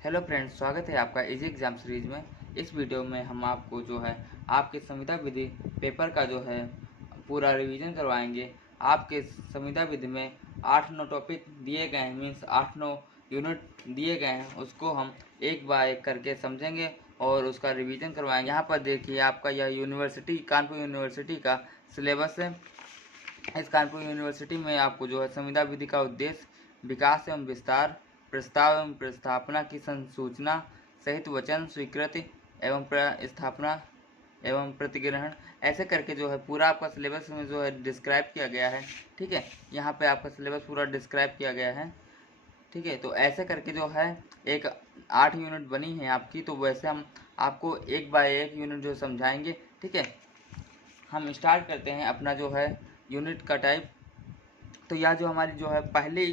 Hello friends, स्वागत है आपका इजी एग्जाम सीरीज में। इस वीडियो में हम आपको जो है आपके संविदा विधि पेपर का जो है पूरा रिवीजन करवाएंगे। आपके संविदा विधि में 8-9 टॉपिक दिए गए हैं, मीन्स 8-9 यूनिट दिए गए हैं। उसको हम एक बार एक करके समझेंगे और उसका रिवीजन करवाएंगे। यहाँ पर देखिए, आपका यह यूनिवर्सिटी कानपुर यूनिवर्सिटी का सिलेबस है। इस कानपुर यूनिवर्सिटी में आपको जो है संविदा विधि का उद्देश्य, विकास एवं विस्तार, प्रस्ताव एवं प्रस्थापना की संसूचना सहित वचन, स्वीकृति एवं प्रस्थापना एवं प्रतिग्रहण, ऐसे करके जो है पूरा आपका सिलेबस में जो है डिस्क्राइब किया गया है। ठीक है, यहाँ पे आपका सिलेबस पूरा डिस्क्राइब किया गया है। ठीक है, तो ऐसे करके जो है एक 8 यूनिट बनी है आपकी, तो वैसे हम आपको एक बाय एक यूनिट जो समझाएंगे। ठीक है, हम स्टार्ट करते हैं अपना जो है यूनिट का टाइप। तो यह जो हमारी जो है पहली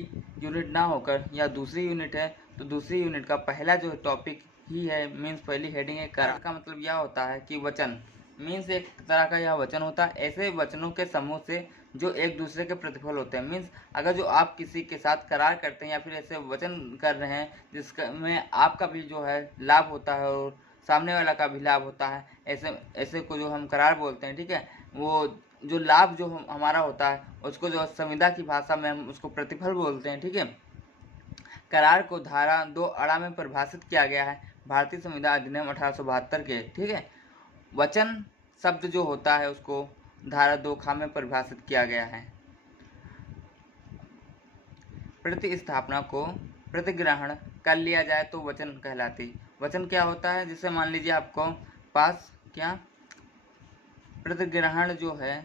यूनिट ना होकर या दूसरी यूनिट है, तो दूसरी यूनिट का पहला जो टॉपिक ही है, मीन्स पहली हेडिंग है करार। का मतलब यह होता है कि वचन, मीन्स एक तरह का यह वचन होता है, ऐसे वचनों के समूह से जो एक दूसरे के प्रतिफल होते हैं। मीन्स अगर जो आप किसी के साथ करार करते हैं या फिर ऐसे वचन कर रहे हैं जिसमें आपका भी जो है लाभ होता है और सामने वाला का भी लाभ होता है, ऐसे ऐसे को जो हम करार बोलते हैं। ठीक है, वो जो लाभ जो हमारा होता है उसको जो संविदा की भाषा में हम उसको प्रतिफल बोलते हैं। ठीक है, करार को धारा 2 में परिभाषित किया गया है, भारतीय संविदा अधिनियम 1872 के। ठीक है, वचन शब्द जो होता है उसको धारा 2 में परिभाषित किया गया है। प्रतिस्थापना को प्रतिग्रहण कर लिया जाए तो वचन कहलाती। वचन क्या होता है? जिससे मान लीजिए आपको पास क्या प्रतिग्रहण जो है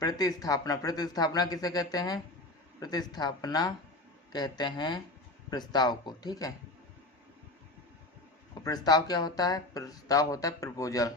प्रतिस्थापना, प्रतिस्थापना किसे कहते हैं? प्रतिस्थापना कहते हैं प्रस्ताव को। ठीक है, और प्रस्ताव क्या होता है? प्रस्ताव होता है प्रपोजल।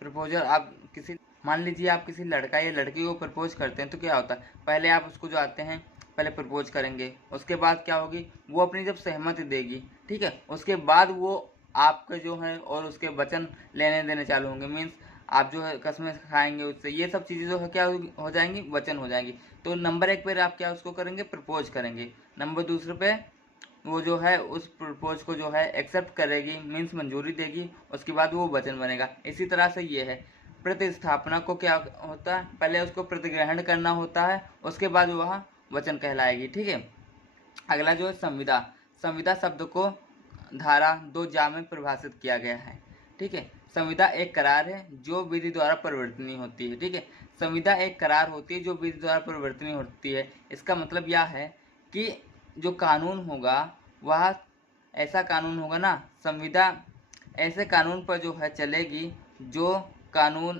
प्रपोजल, आप किसी मान लीजिए आप किसी लड़का या लड़की को प्रपोज करते हैं तो क्या होता है? पहले आप उसको जो आते हैं पहले प्रपोज करेंगे, उसके बाद क्या होगी, वो अपनी जब सहमति देगी, ठीक है, उसके बाद वो आपके जो है और उसके वचन लेने देने चालू होंगे। मीन्स आप जो है कस्में खाएंगे उससे, ये सब चीज़ें जो है क्या हो जाएंगी, वचन हो जाएंगी। तो नंबर 1 पर आप क्या उसको करेंगे, प्रपोज करेंगे। नंबर 2 पे वो जो है उस प्रपोज को जो है एक्सेप्ट करेगी, मीन्स मंजूरी देगी, उसके बाद वो वचन बनेगा। इसी तरह से ये है प्रतिस्थापना को क्या होता है, पहले उसको प्रतिग्रहण करना होता है, उसके बाद वह वचन कहलाएगी। ठीक है, अगला जो है संविदा। संविदा शब्द को धारा 2 में परिभाषित किया गया है। ठीक है, संविदा एक करार है जो विधि द्वारा परिवर्तनीय होती है। ठीक है, संविदा एक करार होती है जो विधि द्वारा परिवर्तनीय होती है। इसका मतलब यह है कि जो कानून होगा वह ऐसा कानून होगा ना, संविदा ऐसे कानून पर जो है चलेगी जो कानून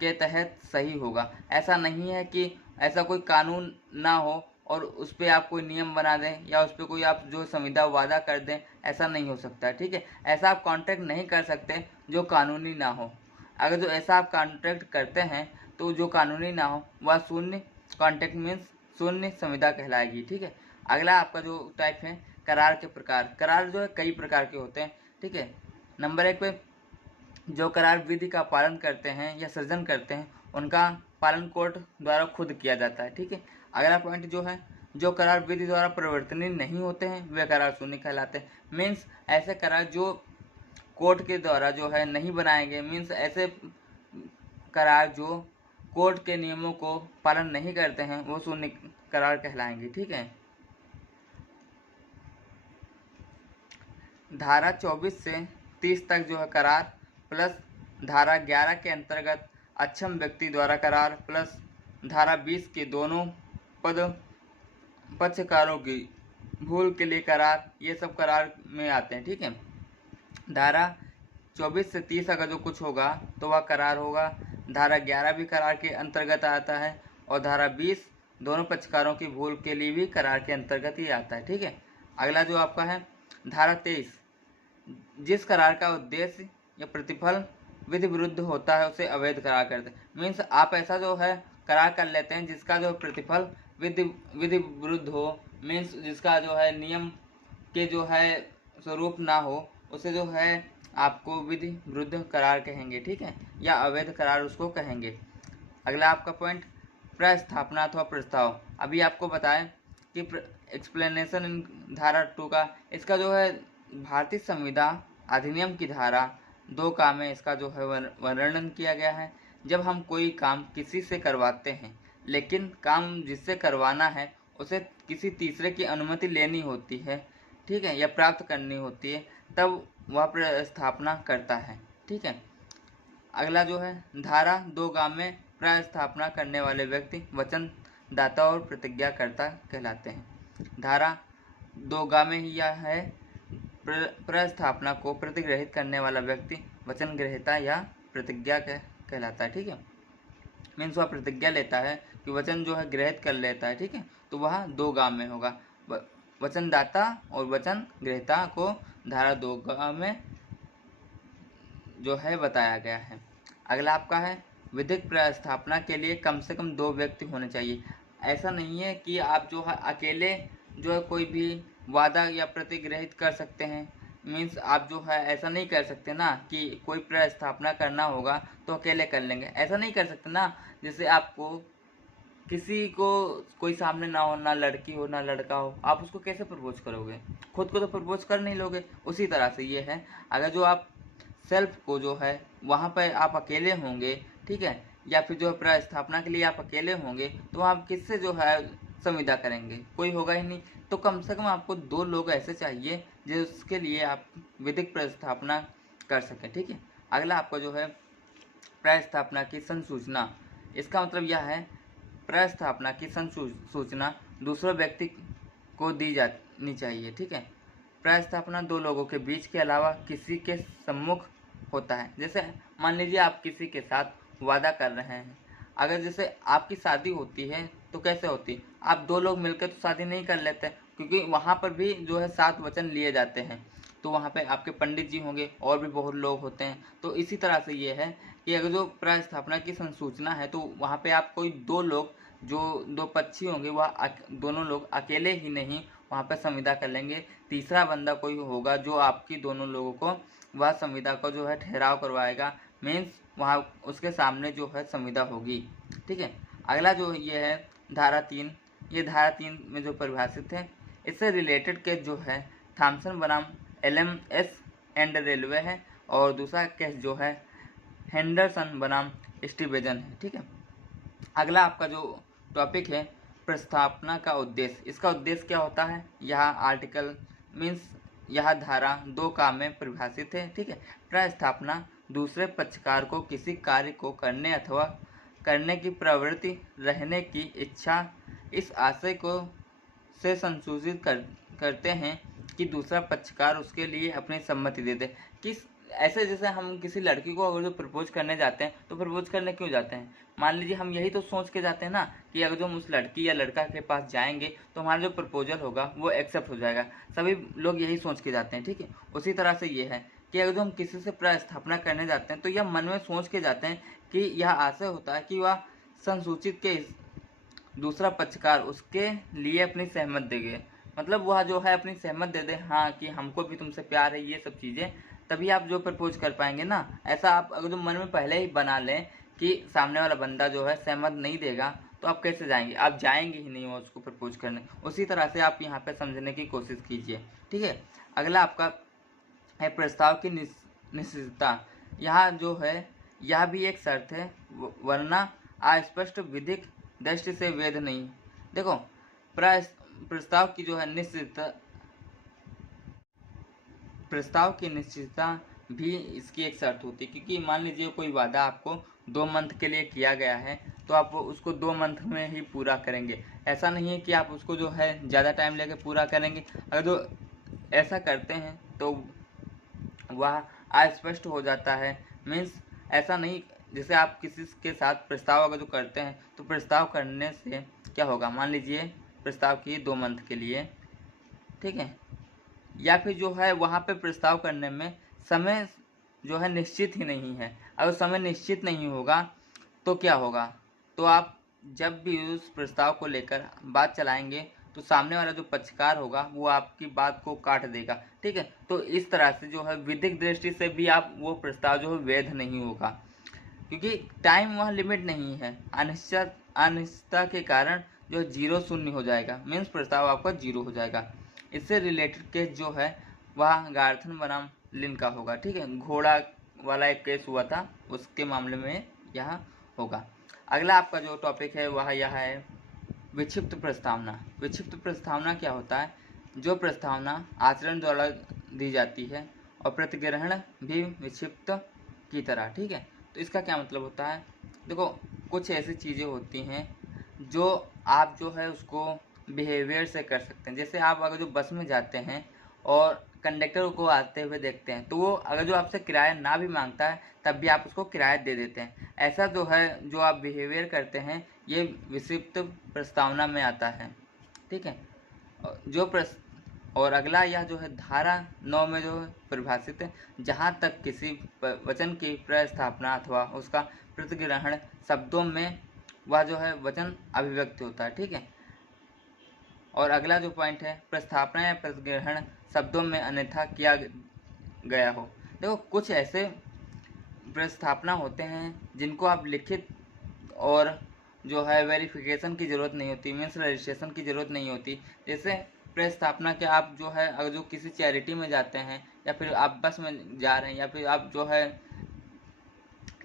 के तहत सही होगा। ऐसा नहीं है कि ऐसा कोई कानून ना हो और उस पर आप कोई नियम बना दें या उस पर कोई आप जो संविदा वादा कर दें, ऐसा नहीं हो सकता। ठीक है, ऐसा आप कॉन्ट्रैक्ट नहीं कर सकते जो कानूनी ना हो। अगर जो ऐसा आप कॉन्ट्रैक्ट करते हैं तो जो कानूनी ना हो वह शून्य कॉन्ट्रैक्ट मीन्स शून्य संविदा कहलाएगी। ठीक है, अगला आपका जो टाइप है करार के प्रकार। करार जो है कई प्रकार के होते हैं। ठीक है, नंबर 1 पे जो करार विधि का पालन करते हैं या सृजन करते हैं उनका पालन कोर्ट द्वारा खुद किया जाता है। ठीक है, अगला पॉइंट जो है जो करार विधि द्वारा परिवर्तनीय नहीं होते हैं वे करार शून्य कहलाते हैं। मीन्स ऐसे करार जो कोर्ट के द्वारा जो है नहीं बनाए गए, मीन्स ऐसे करार जो कोर्ट के नियमों को पालन नहीं करते हैं वो शून्य करार कहलाएंगे। ठीक है, धारा 24 से 30 तक जो है करार प्लस धारा 11 के अंतर्गत अक्षम व्यक्ति द्वारा करार प्लस धारा 20 के दोनों पक्षकारों की भूल के लिए करार, ये सब करार में आते हैं। ठीक है, धारा 24 से 30 अगर जो कुछ होगा तो वह करार होगा। धारा 11 भी करार के अंतर्गत आता है और धारा 20 दोनों पक्षकारों की भूल के लिए भी करार के अंतर्गत ही आता है। ठीक है, अगला जो आपका है धारा 23, जिस करार का उद्देश्य या प्रतिफल विधि विरुद्ध होता है उसे अवैध करार करते हैं। मीन्स आप ऐसा जो है करार कर लेते हैं जिसका जो प्रतिफल विधि विरुद्ध हो, मीन्स जिसका जो है नियम के जो है स्वरूप ना हो, उसे जो है आपको विधि विरुद्ध करार कहेंगे। ठीक है, या अवैध करार उसको कहेंगे। अगला आपका पॉइंट प्रस्थापना अथवा प्रस्ताव। अभी आपको बताएं कि एक्सप्लेनेशन इन धारा 2 का, इसका जो है भारतीय संविधान अधिनियम की धारा 2 का में इसका जो है वर्णन किया गया है। जब हम कोई काम किसी से करवाते हैं, लेकिन काम जिससे करवाना है उसे किसी तीसरे की अनुमति लेनी होती है, ठीक है, या प्राप्त करनी होती है, तब वह प्रस्थापना करता है, ठीक है। अगला जो है धारा 2 में प्रस्थापना करने वाले व्यक्ति वचनदाता और प्रतिज्ञाकर्ता कहलाते हैं। धारा 2 में ही यह है प्रस्थापना को प्रतिग्रहित करने वाला व्यक्ति वचन ग्रहीता या प्रतिज्ञा कहलाता है, ठीक है। मीन्स वह प्रतिज्ञा लेता है कि वचन जो है ग्रहित कर लेता है, ठीक है, तो वह 2 में होगा। वचनदाता और वचन ग्रहीता को धारा 2 में जो है बताया गया है। अगला आपका है विधिक प्रस्थापना के लिए कम से कम 2 व्यक्ति होने चाहिए। ऐसा नहीं है कि आप जो है अकेले जो है कोई भी वादा या प्रतिग्रहित कर सकते हैं। मीन्स आप जो है ऐसा नहीं कर सकते ना कि कोई प्रस्थापना करना होगा तो अकेले कर लेंगे, ऐसा नहीं कर सकते ना। जैसे आपको किसी को कोई सामने ना हो, ना लड़की हो ना लड़का हो, आप उसको कैसे प्रपोज करोगे? खुद को तो प्रपोज कर नहीं लोगे। उसी तरह से ये है, अगर जो आप सेल्फ को जो है वहाँ पर आप अकेले होंगे, ठीक है, या फिर जो है प्रस्थापना के लिए आप अकेले होंगे, तो आप किससे जो है संविदा करेंगे? कोई होगा ही नहीं। तो कम से कम आपको 2 लोग ऐसे चाहिए जिसके लिए आप विधिक प्रस्थापना कर सकें, ठीक है। अगला आपका जो है प्रस्थापना की संसूचना। इसका मतलब यह है प्रस्थापना की संसूचना दूसरे व्यक्ति को दी जानी चाहिए, ठीक है। प्रस्थापना 2 लोगों के बीच के अलावा किसी के सम्मुख होता है। जैसे मान लीजिए आप किसी के साथ वादा कर रहे हैं, अगर जैसे आपकी शादी होती है तो कैसे होती है? आप 2 लोग मिलकर तो शादी नहीं कर लेते, क्योंकि वहाँ पर भी जो है 7 वचन लिए जाते हैं। तो वहाँ पे आपके पंडित जी होंगे और भी बहुत लोग होते हैं। तो इसी तरह से ये है कि अगर जो प्रस्थापना की संसूचना है तो वहाँ पे आप कोई 2 लोग, जो 2 पक्षी होंगे, वह दोनों लोग अकेले ही नहीं वहाँ पे संविदा कर लेंगे। तीसरा बंदा कोई होगा जो आपकी दोनों लोगों को वह संविदा को जो है ठहराव करवाएगा। मीन्स वहाँ उसके सामने जो है संविदा होगी, ठीक है। अगला जो ये है धारा 3, ये धारा 3 में जो परिभाषित है, इससे रिलेटेड केस जो है थॉमसन बनाम LMS एंड रेलवे है, और दूसरा केस जो है हेंडरसन बनाम स्टीवेंसन है, ठीक है। अगला आपका जो टॉपिक है प्रस्थापना का उद्देश्य। इसका उद्देश्य क्या होता है? यह आर्टिकल मीन्स यह धारा 2 में परिभाषित है, ठीक है। प्रस्थापना दूसरे पक्षकार को किसी कार्य को करने अथवा करने की प्रवृत्ति रहने की इच्छा, इस आशय को से संसूचित करते हैं कि दूसरा पक्षकार उसके लिए अपनी सम्मति दे दे। किस ऐसे जैसे हम किसी लड़की को अगर जो प्रपोज करने जाते हैं तो प्रपोज करने क्यों जाते हैं? मान लीजिए हम यही तो सोच के जाते हैं ना कि अगर जो हम उस लड़की या लड़का के पास जाएंगे तो हमारा जो प्रपोजल होगा वो एक्सेप्ट हो जाएगा। सभी लोग यही सोच के जाते हैं, ठीक है। उसी तरह से ये है कि अगर जो हम किसी से प्रस्थापना करने जाते हैं तो यह मन में सोच के जाते हैं कि यह आशय होता है कि वह संसूचित के दूसरा पक्षकार उसके लिए अपनी सहमत देंगे। मतलब वह जो है अपनी सहमत दे दे, हाँ कि हमको भी तुमसे प्यार है, ये सब चीज़ें, तभी आप जो प्रपोज कर पाएंगे ना। ऐसा आप अगर जो मन में पहले ही बना लें कि सामने वाला बंदा जो है सहमत नहीं देगा तो आप कैसे जाएंगे? आप जाएंगे ही नहीं वो उसको प्रपोज करने। उसी तरह से आप यहाँ पे समझने की कोशिश कीजिए, ठीक है। अगला आपका है प्रस्ताव की निश्चितता। यहाँ जो है यह भी एक शर्त है, वरना अस्पष्ट विधिक दृष्टि से वैध नहीं। देखो प्रस्ताव की जो है निश्चितता, प्रस्ताव की निश्चितता भी इसकी एक शर्त होती है, क्योंकि मान लीजिए कोई वादा आपको 2 मंथ के लिए किया गया है तो आप उसको 2 मंथ में ही पूरा करेंगे। ऐसा नहीं है कि आप उसको जो है ज़्यादा टाइम लेके पूरा करेंगे। अगर जो ऐसा करते हैं तो वह अस्पष्ट हो जाता है। मीन्स ऐसा नहीं, जैसे आप किसी के साथ प्रस्ताव अगर जो करते हैं तो प्रस्ताव करने से क्या होगा? मान लीजिए प्रस्ताव किए 2 मंथ के लिए, ठीक है, या फिर जो है वहाँ पे प्रस्ताव करने में समय जो है निश्चित ही नहीं है। अगर समय निश्चित नहीं होगा तो क्या होगा? तो आप जब भी उस प्रस्ताव को लेकर बात चलाएंगे तो सामने वाला जो पक्षकार होगा वो आपकी बात को काट देगा, ठीक है। तो इस तरह से जो है विधिक दृष्टि से भी आप वो प्रस्ताव जो है वैध नहीं होगा, क्योंकि टाइम वहाँ लिमिट नहीं है। अनिश्चितता के कारण जो 0 शून्य हो जाएगा, मीन्स प्रस्ताव आपका 0 हो जाएगा। इससे रिलेटेड केस जो है वह गार्थन बनाम लिन का होगा, ठीक है। घोड़ा वाला एक केस हुआ था, उसके मामले में यह होगा। अगला आपका जो टॉपिक है वह यह है विक्षिप्त प्रस्तावना। विक्षिप्त प्रस्तावना क्या होता है? जो प्रस्तावना आचरण द्वारा दी जाती है और प्रतिग्रहण भी विक्षिप्त की तरह, ठीक है। तो इसका क्या मतलब होता है? देखो, कुछ ऐसी चीज़ें होती हैं जो आप जो है उसको बिहेवियर से कर सकते हैं। जैसे आप अगर जो बस में जाते हैं और कंडक्टर को आते हुए देखते हैं, तो वो अगर जो आपसे किराया ना भी मांगता है तब भी आप उसको किराया दे देते हैं। ऐसा जो है जो आप बिहेवियर करते हैं ये विक्षिप्त प्रस्तावना में आता है, ठीक है। और अगला यह जो है धारा 9 में जो है परिभाषित है, जहाँ तक किसी वचन की प्रस्थापना अथवा उसका प्रतिग्रहण शब्दों में वह जो है वचन अभिव्यक्ति होता है, ठीक है। और अगला जो पॉइंट है प्रस्थापना या प्रतिग्रहण शब्दों में अन्यथा किया गया हो। देखो, कुछ ऐसे प्रस्थापना होते हैं जिनको आप लिखित और जो है वेरिफिकेशन की ज़रूरत नहीं होती, मीन्स रजिस्ट्रेशन की ज़रूरत नहीं होती। जैसे प्रस्थापना के आप जो है अगर जो किसी चैरिटी में जाते हैं या फिर आप बस में जा रहे हैं या फिर आप जो है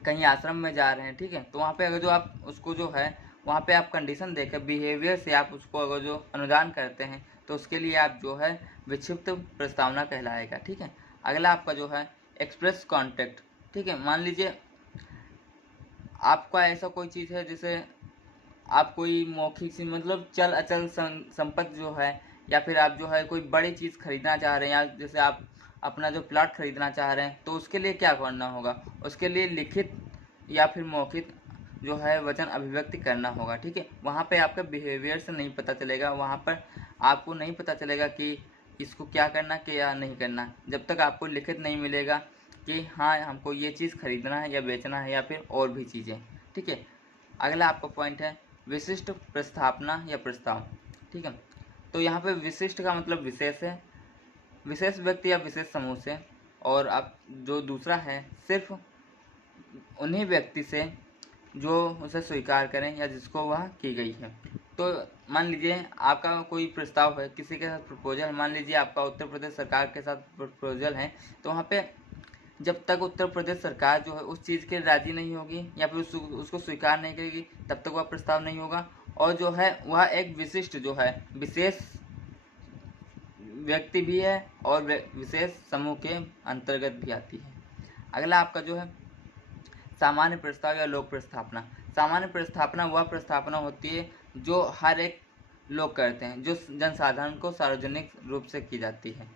कहीं आश्रम में जा रहे हैं, ठीक है, तो वहाँ पे अगर जो आप उसको जो है वहाँ पे आप कंडीशन देकर बिहेवियर से आप उसको अगर जो अनुदान करते हैं तो उसके लिए आप जो है विक्षिप्त प्रस्तावना कहलाएगा, ठीक है। अगला आपका जो है एक्सप्रेस कॉन्टेक्ट, ठीक है। मान लीजिए आपका ऐसा कोई चीज़ है जैसे आप कोई मौखिक सी मतलब चल अचल संपत्ति जो है या फिर आप जो है कोई बड़ी चीज़ खरीदना चाह रहे हैं या जैसे आप अपना जो प्लॉट खरीदना चाह रहे हैं, तो उसके लिए क्या करना होगा? उसके लिए लिखित या फिर मौखिक जो है वचन अभिव्यक्ति करना होगा, ठीक है। वहाँ पे आपका बिहेवियर से नहीं पता चलेगा, वहाँ पर आपको नहीं पता चलेगा कि इसको क्या करना क्या नहीं करना, जब तक आपको लिखित नहीं मिलेगा कि हाँ हमको ये चीज़ खरीदना है या बेचना है या फिर और भी चीज़ें, ठीक है। अगला आपका पॉइंट है विशिष्ट प्रस्थापना या प्रस्ताव, ठीक है। तो यहाँ पे विशिष्ट का मतलब विशेष है, विशेष व्यक्ति या विशेष समूह से, और आप जो दूसरा है सिर्फ उन्हीं व्यक्ति से जो उसे स्वीकार करें या जिसको वह की गई है। तो मान लीजिए आपका कोई प्रस्ताव है, किसी के साथ प्रपोजल, मान लीजिए आपका उत्तर प्रदेश सरकार के साथ प्रपोजल है, तो वहाँ पे जब तक उत्तर प्रदेश सरकार जो है उस चीज़ के राजी नहीं होगी या फिर उसको स्वीकार नहीं करेगी तब तक वह प्रस्ताव नहीं होगा। और जो है वह एक विशिष्ट जो है विशेष व्यक्ति भी है और विशेष समूह के अंतर्गत भी आती है। अगला आपका जो है सामान्य प्रस्ताव या लोक प्रस्थापना। सामान्य प्रस्थापना वह प्रस्थापना होती है जो हर एक लोग करते हैं, जो जनसाधारण को सार्वजनिक रूप से की जाती है।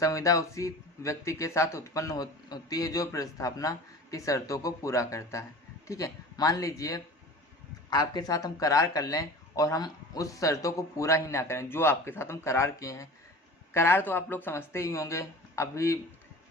संविदा उसी व्यक्ति के साथ उत्पन्न होती है जो प्रस्थापना की शर्तों को पूरा करता है, ठीक है। मान लीजिए आपके साथ हम करार कर लें और हम उस शर्तों को पूरा ही ना करें जो आपके साथ हम करार किए हैं। करार तो आप लोग समझते ही होंगे, अभी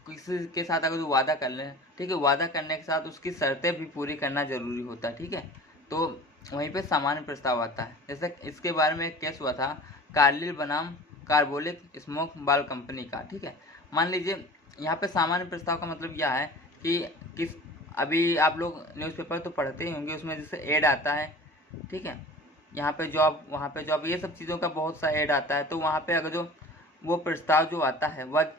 किसी के साथ अगर जो वादा कर लें, ठीक है, वादा करने के साथ उसकी शर्तें भी पूरी करना जरूरी होता है, ठीक है। तो वहीं पे सामान्य प्रस्ताव आता है। जैसे इसके बारे में एक केस हुआ था कार्लिल बनाम कार्बोलिक स्मोक बाल कंपनी का, ठीक है। मान लीजिए यहाँ पे सामान्य प्रस्ताव का मतलब यह है कि किस अभी आप लोग न्यूज़पेपर तो पढ़ते ही होंगे, उसमें जैसे ऐड आता है, ठीक है, यहाँ पे जॉब वहाँ पे जॉब, ये सब चीज़ों का बहुत सा ऐड आता है। तो वहाँ पे अगर जो वो प्रस्ताव जो आता है वह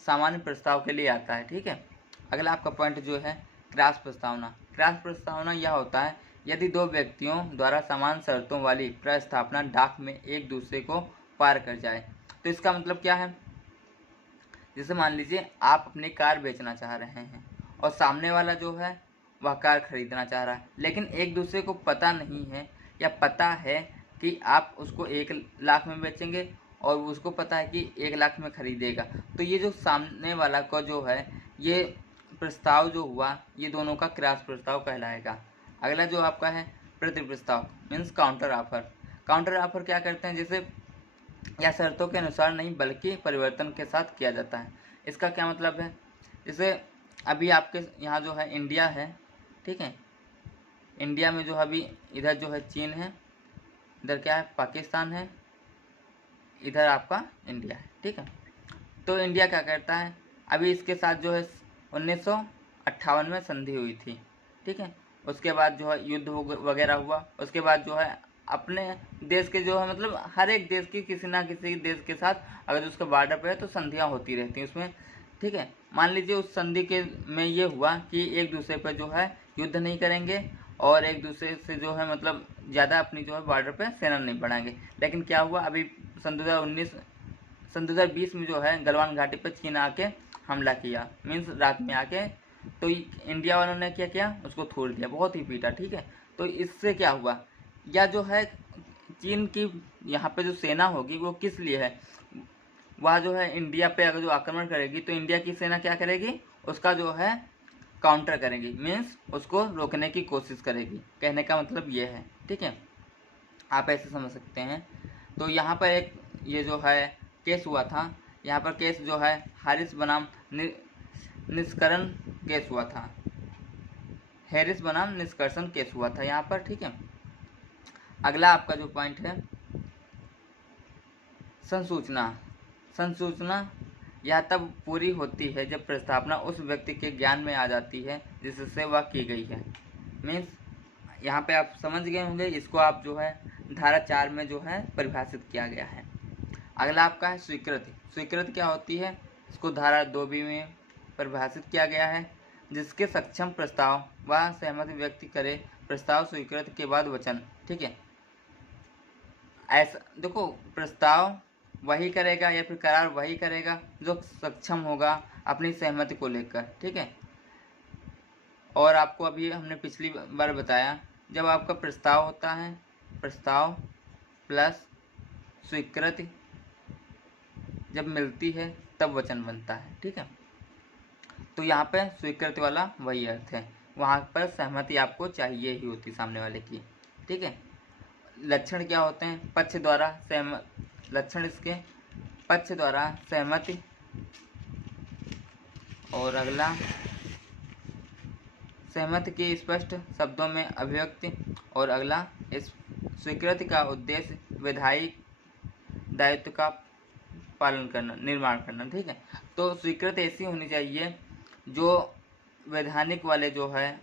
सामान्य प्रस्ताव के लिए आता है, ठीक है। अगला आपका पॉइंट जो है क्रॉस प्रस्तावना। क्रॉस प्रस्तावना यह होता है यदि दो व्यक्तियों द्वारा समान शर्तों वाली प्रस्तावना डाक में एक दूसरे को पार कर जाए। तो इसका मतलब क्या है? जैसे मान लीजिए आप अपनी कार बेचना चाह रहे हैं और सामने वाला जो है वह कार खरीदना चाह रहा है, लेकिन एक दूसरे को पता नहीं है या पता है कि आप उसको 1 लाख में बेचेंगे और उसको पता है कि 1 लाख में खरीदेगा। तो ये जो सामने वाला का जो है ये प्रस्ताव जो हुआ ये दोनों का क्रॉस प्रस्ताव कहलाएगा। अगला जो आपका है प्रति प्रस्ताव means counter offer. Counter offer क्या करते हैं? जैसे या शर्तों के अनुसार नहीं बल्कि परिवर्तन के साथ किया जाता है। इसका क्या मतलब है? जैसे अभी आपके यहाँ जो है इंडिया है, ठीक है, इंडिया में जो अभी इधर जो है चीन है, इधर क्या है पाकिस्तान है, इधर आपका इंडिया है, ठीक है। तो इंडिया क्या करता है, अभी इसके साथ जो है 1958 में संधि हुई थी, ठीक है। उसके बाद जो है युद्ध वगैरह हुआ, उसके बाद जो है अपने देश के जो है मतलब हर एक देश की किसी ना किसी देश के साथ अगर उसका बॉर्डर पर है तो संधियाँ होती रहती हैं उसमें, ठीक है। मान लीजिए उस संधि के में ये हुआ कि एक दूसरे पर जो है युद्ध नहीं करेंगे और एक दूसरे से जो है मतलब ज़्यादा अपनी जो है बॉर्डर पे सेना नहीं बढ़ाएंगे। लेकिन क्या हुआ, अभी सन 2020 में जो है गलवान घाटी पर चीन आके हमला किया, मीन्स रात में आके, तो इंडिया वालों ने क्या किया, उसको छोड़ दिया, बहुत ही पीटा, ठीक है। तो इससे क्या हुआ, या जो है चीन की यहाँ पे जो सेना होगी वो किस लिए है, वह जो है इंडिया पे अगर जो आक्रमण करेगी तो इंडिया की सेना क्या करेगी, उसका जो है काउंटर करेगी, मीन्स उसको रोकने की कोशिश करेगी। कहने का मतलब ये है, ठीक है, आप ऐसे समझ सकते हैं। तो यहाँ पर एक ये जो है केस हुआ था, यहाँ पर केस जो है हारिस बनाम निष्करण केस हुआ था, हैरिस बनाम निष्कर्षण केस हुआ था यहाँ पर, ठीक है। अगला आपका जो पॉइंट है संसूचना यह तब पूरी होती है जब प्रस्तावना उस व्यक्ति के ज्ञान में आ जाती है जिससे वह की गई है। मीन्स यहाँ पे आप समझ गए होंगे, इसको आप जो है धारा 4 में जो है परिभाषित किया गया है। अगला आपका है स्वीकृति क्या होती है, इसको धारा 2B में परिभाषित किया गया है। जिसके सक्षम प्रस्ताव व सहमति व्यक्ति करे, प्रस्ताव स्वीकृति के बाद वचन, ठीक है। ऐसा देखो, प्रस्ताव वही करेगा या फिर करार वही करेगा जो सक्षम होगा अपनी सहमति को लेकर, ठीक है। और आपको अभी हमने पिछली बार बताया, जब आपका प्रस्ताव होता है, प्रस्ताव प्लस स्वीकृति जब मिलती है तब वचन बनता है, ठीक है। तो यहाँ पे स्वीकृति वाला वही अर्थ है, वहाँ पर सहमति आपको चाहिए ही होती सामने वाले की, ठीक है। लक्षण क्या होते हैं, पक्ष द्वारा सहमत, लक्षण इसके पक्ष द्वारा सहमति, और अगला सहमति की स्पष्ट शब्दों में अभिव्यक्ति, और अगला इस स्वीकृति का उद्देश्य विधायी दायित्व का पालन करना, निर्माण करना, ठीक है। तो स्वीकृति ऐसी होनी चाहिए जो वैधानिक वाले जो है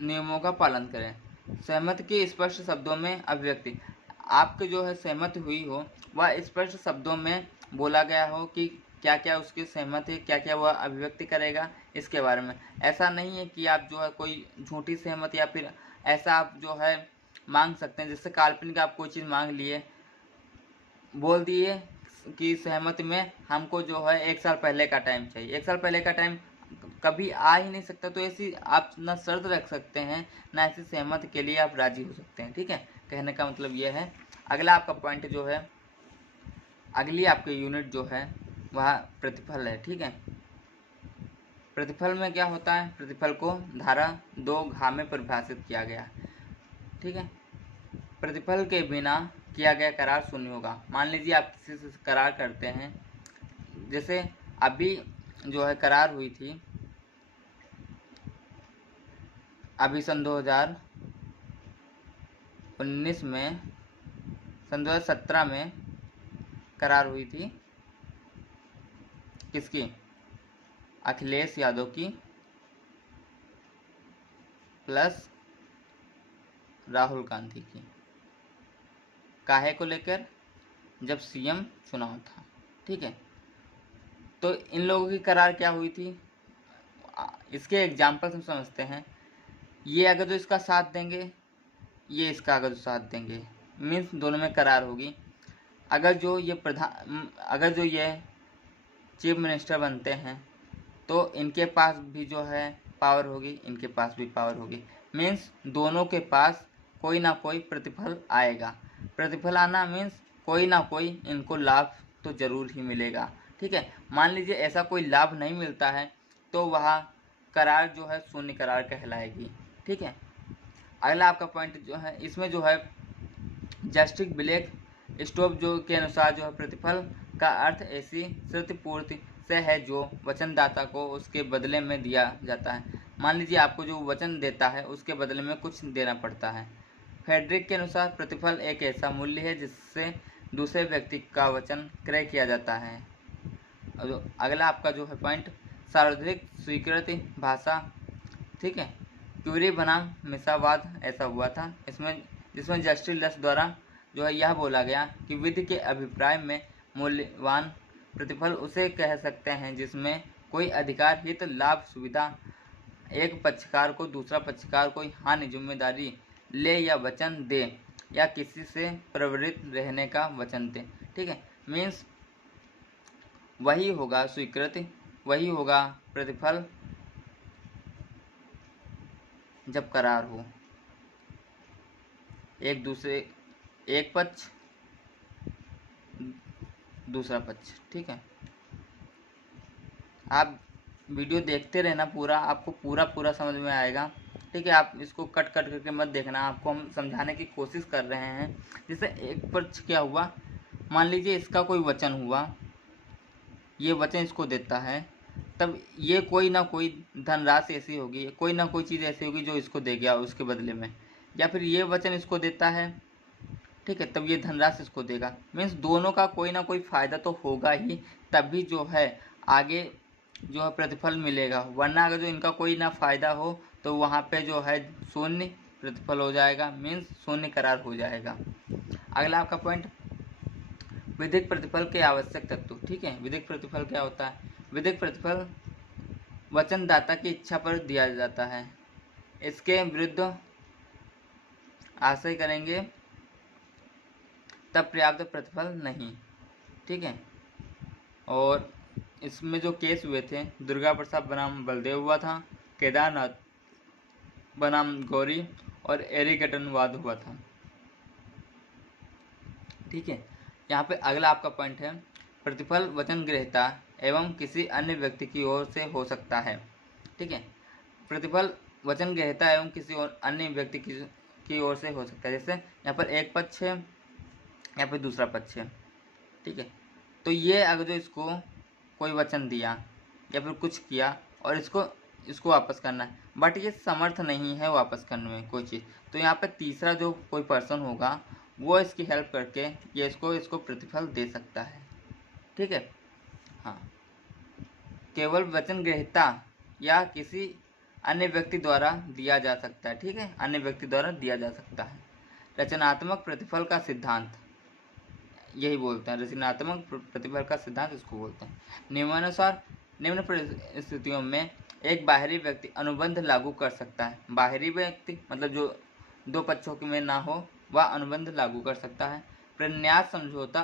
नियमों का पालन करें। सहमति की स्पष्ट शब्दों में अभिव्यक्ति, आपके जो है सहमति हुई हो वह स्पष्ट शब्दों में बोला गया हो कि क्या क्या उसकी सहमति है, क्या क्या वह अभिव्यक्ति करेगा इसके बारे में। ऐसा नहीं है कि आप जो है कोई झूठी सहमति या फिर ऐसा आप जो है मांग सकते हैं, जिससे काल्पनिक आप कोई चीज़ मांग लिए, बोल दिए कि सहमति में हमको जो है 1 साल पहले का टाइम चाहिए, 1 साल पहले का टाइम कभी आ ही नहीं सकता। तो ऐसी आप ना शर्त रख सकते हैं ना ऐसी सहमति के लिए आप राजी हो सकते हैं, ठीक है। कहने का मतलब ये है। अगला आपका पॉइंट जो है, अगली आपकी यूनिट जो है वह प्रतिफल है, ठीक है। प्रतिफल में क्या होता है, प्रतिफल को धारा 2 में परिभाषित किया गया, ठीक है। प्रतिफल के बिना किया गया करार शून्य होगा। मान लीजिए आप किसी से करार करते हैं, जैसे अभी जो है करार हुई थी, अभी सन 2019 में, सन 2017 में करार हुई थी, किसकी, अखिलेश यादव की प्लस राहुल गांधी की, काहे को लेकर, जब सीएम चुनाव था, ठीक है। तो इन लोगों की करार क्या हुई थी, इसके एग्जाम्पल हम समझते हैं। ये अगर जो इसका साथ देंगे, ये इसका अगर जो साथ देंगे, मीन्स दोनों में करार होगी। अगर जो ये चीफ मिनिस्टर बनते हैं तो इनके पास भी जो है पावर होगी, इनके पास भी पावर होगी, मीन्स दोनों के पास कोई ना कोई प्रतिफल आएगा। प्रतिफल आना मीन्स कोई ना कोई इनको लाभ तो जरूर ही मिलेगा, ठीक है। मान लीजिए ऐसा कोई लाभ नहीं मिलता है तो वह करार जो है शून्य करार कहलाएगी, ठीक है। अगला आपका पॉइंट जो है, इसमें जो है जस्टिस ब्लैक स्टोव जो के अनुसार जो है प्रतिफल का अर्थ ऐसी श्रुतिपूर्ति से है जो वचनदाता को उसके बदले में दिया जाता है। मान लीजिए आपको जो वचन देता है उसके बदले में कुछ देना पड़ता है। फेडरिक के अनुसार प्रतिफल एक ऐसा मूल्य है जिससे दूसरे व्यक्ति का वचन क्रय किया जाता है। अगला आपका जो है पॉइंट, सार्वधिक स्वीकृति भाषा, ठीक है। क्यूरी बनाम मिसावाद ऐसा हुआ था, जिसमें जस्टिस लस द्वारा जो है यह बोला गया कि विधि के अभिप्राय में मूल्यवान प्रतिफल उसे कह सकते हैं जिसमें कोई अधिकार हित लाभ सुविधा एक पक्षकार को दूसरा पक्षकार कोई हानि जिम्मेदारी ले या वचन दे या किसी से प्रवृत्त रहने का वचन दे। ठीक है, मीन्स वही होगा स्वीकृति, वही होगा प्रतिफल जब करार हो, एक पक्ष दूसरा पक्ष। ठीक है, आप वीडियो देखते रहना पूरा, आपको पूरा समझ में आएगा। ठीक है, आप इसको कट करके मत देखना, आपको हम समझाने की कोशिश कर रहे हैं। जैसे एक पक्ष क्या हुआ, मान लीजिए इसका कोई वचन हुआ, ये वचन इसको देता है, तब ये कोई ना कोई धनराशि ऐसी होगी, कोई ना कोई चीज़ ऐसी होगी जो इसको दे गया उसके बदले में, या फिर ये वचन इसको देता है, ठीक है, तब ये धनराशि इसको देगा। मीन्स दोनों का कोई ना कोई फ़ायदा तो होगा ही, तभी जो है आगे जो है प्रतिफल मिलेगा, वरना अगर जो इनका कोई ना फ़ायदा हो तो वहाँ पे जो है शून्य प्रतिफल हो जाएगा, मीन्स शून्य करार हो जाएगा। अगला आपका पॉइंट, विधिक प्रतिफल के आवश्यक तत्व। ठीक है, विधिक प्रतिफल क्या होता है? विधिक प्रतिफल वचनदाता की इच्छा पर दिया जाता है, इसके विरुद्ध आशय करेंगे तब पर्याप्त प्रतिफल नहीं। ठीक है, और इसमें जो केस हुए थे, दुर्गा प्रसाद बनाम बलदेव हुआ था, केदारनाथ बनाम गौरी और एरिगेटन वाद हुआ था। ठीक है, यहाँ पे अगला आपका पॉइंट है, प्रतिफल वचन ग्रहीता एवं किसी अन्य व्यक्ति की ओर से हो सकता है। ठीक है, प्रतिफल वचन ग्रहीता एवं किसी और अन्य व्यक्ति की ओर से हो सकता है। जैसे यहाँ पर एक पक्ष है, यहाँ पर दूसरा पक्ष है। ठीक है, तो ये अगर जो इसको कोई वचन दिया या फिर कुछ किया और इसको वापस करना है, बट ये समर्थ नहीं है वापस करने में कोई चीज़, तो यहाँ पे तीसरा जो कोई पर्सन होगा वो इसकी हेल्प करके ये इसको प्रतिफल दे सकता है। ठीक है, हाँ, केवल वचन ग्रहीता या किसी अन्य व्यक्ति द्वारा दिया जा सकता है। ठीक है, अन्य व्यक्ति द्वारा दिया जा सकता है। रचनात्मक प्रतिफल का सिद्धांत यही बोलते हैं, रचनात्मक प्रतिफल का सिद्धांत इसको बोलते हैं। नियमानुसार निम्न परिस्थितियों में एक बाहरी व्यक्ति अनुबंध लागू कर सकता है। बाहरी व्यक्ति मतलब जो दो पक्षों में ना हो, वह अनुबंध लागू कर सकता है। प्रन्यास समझौता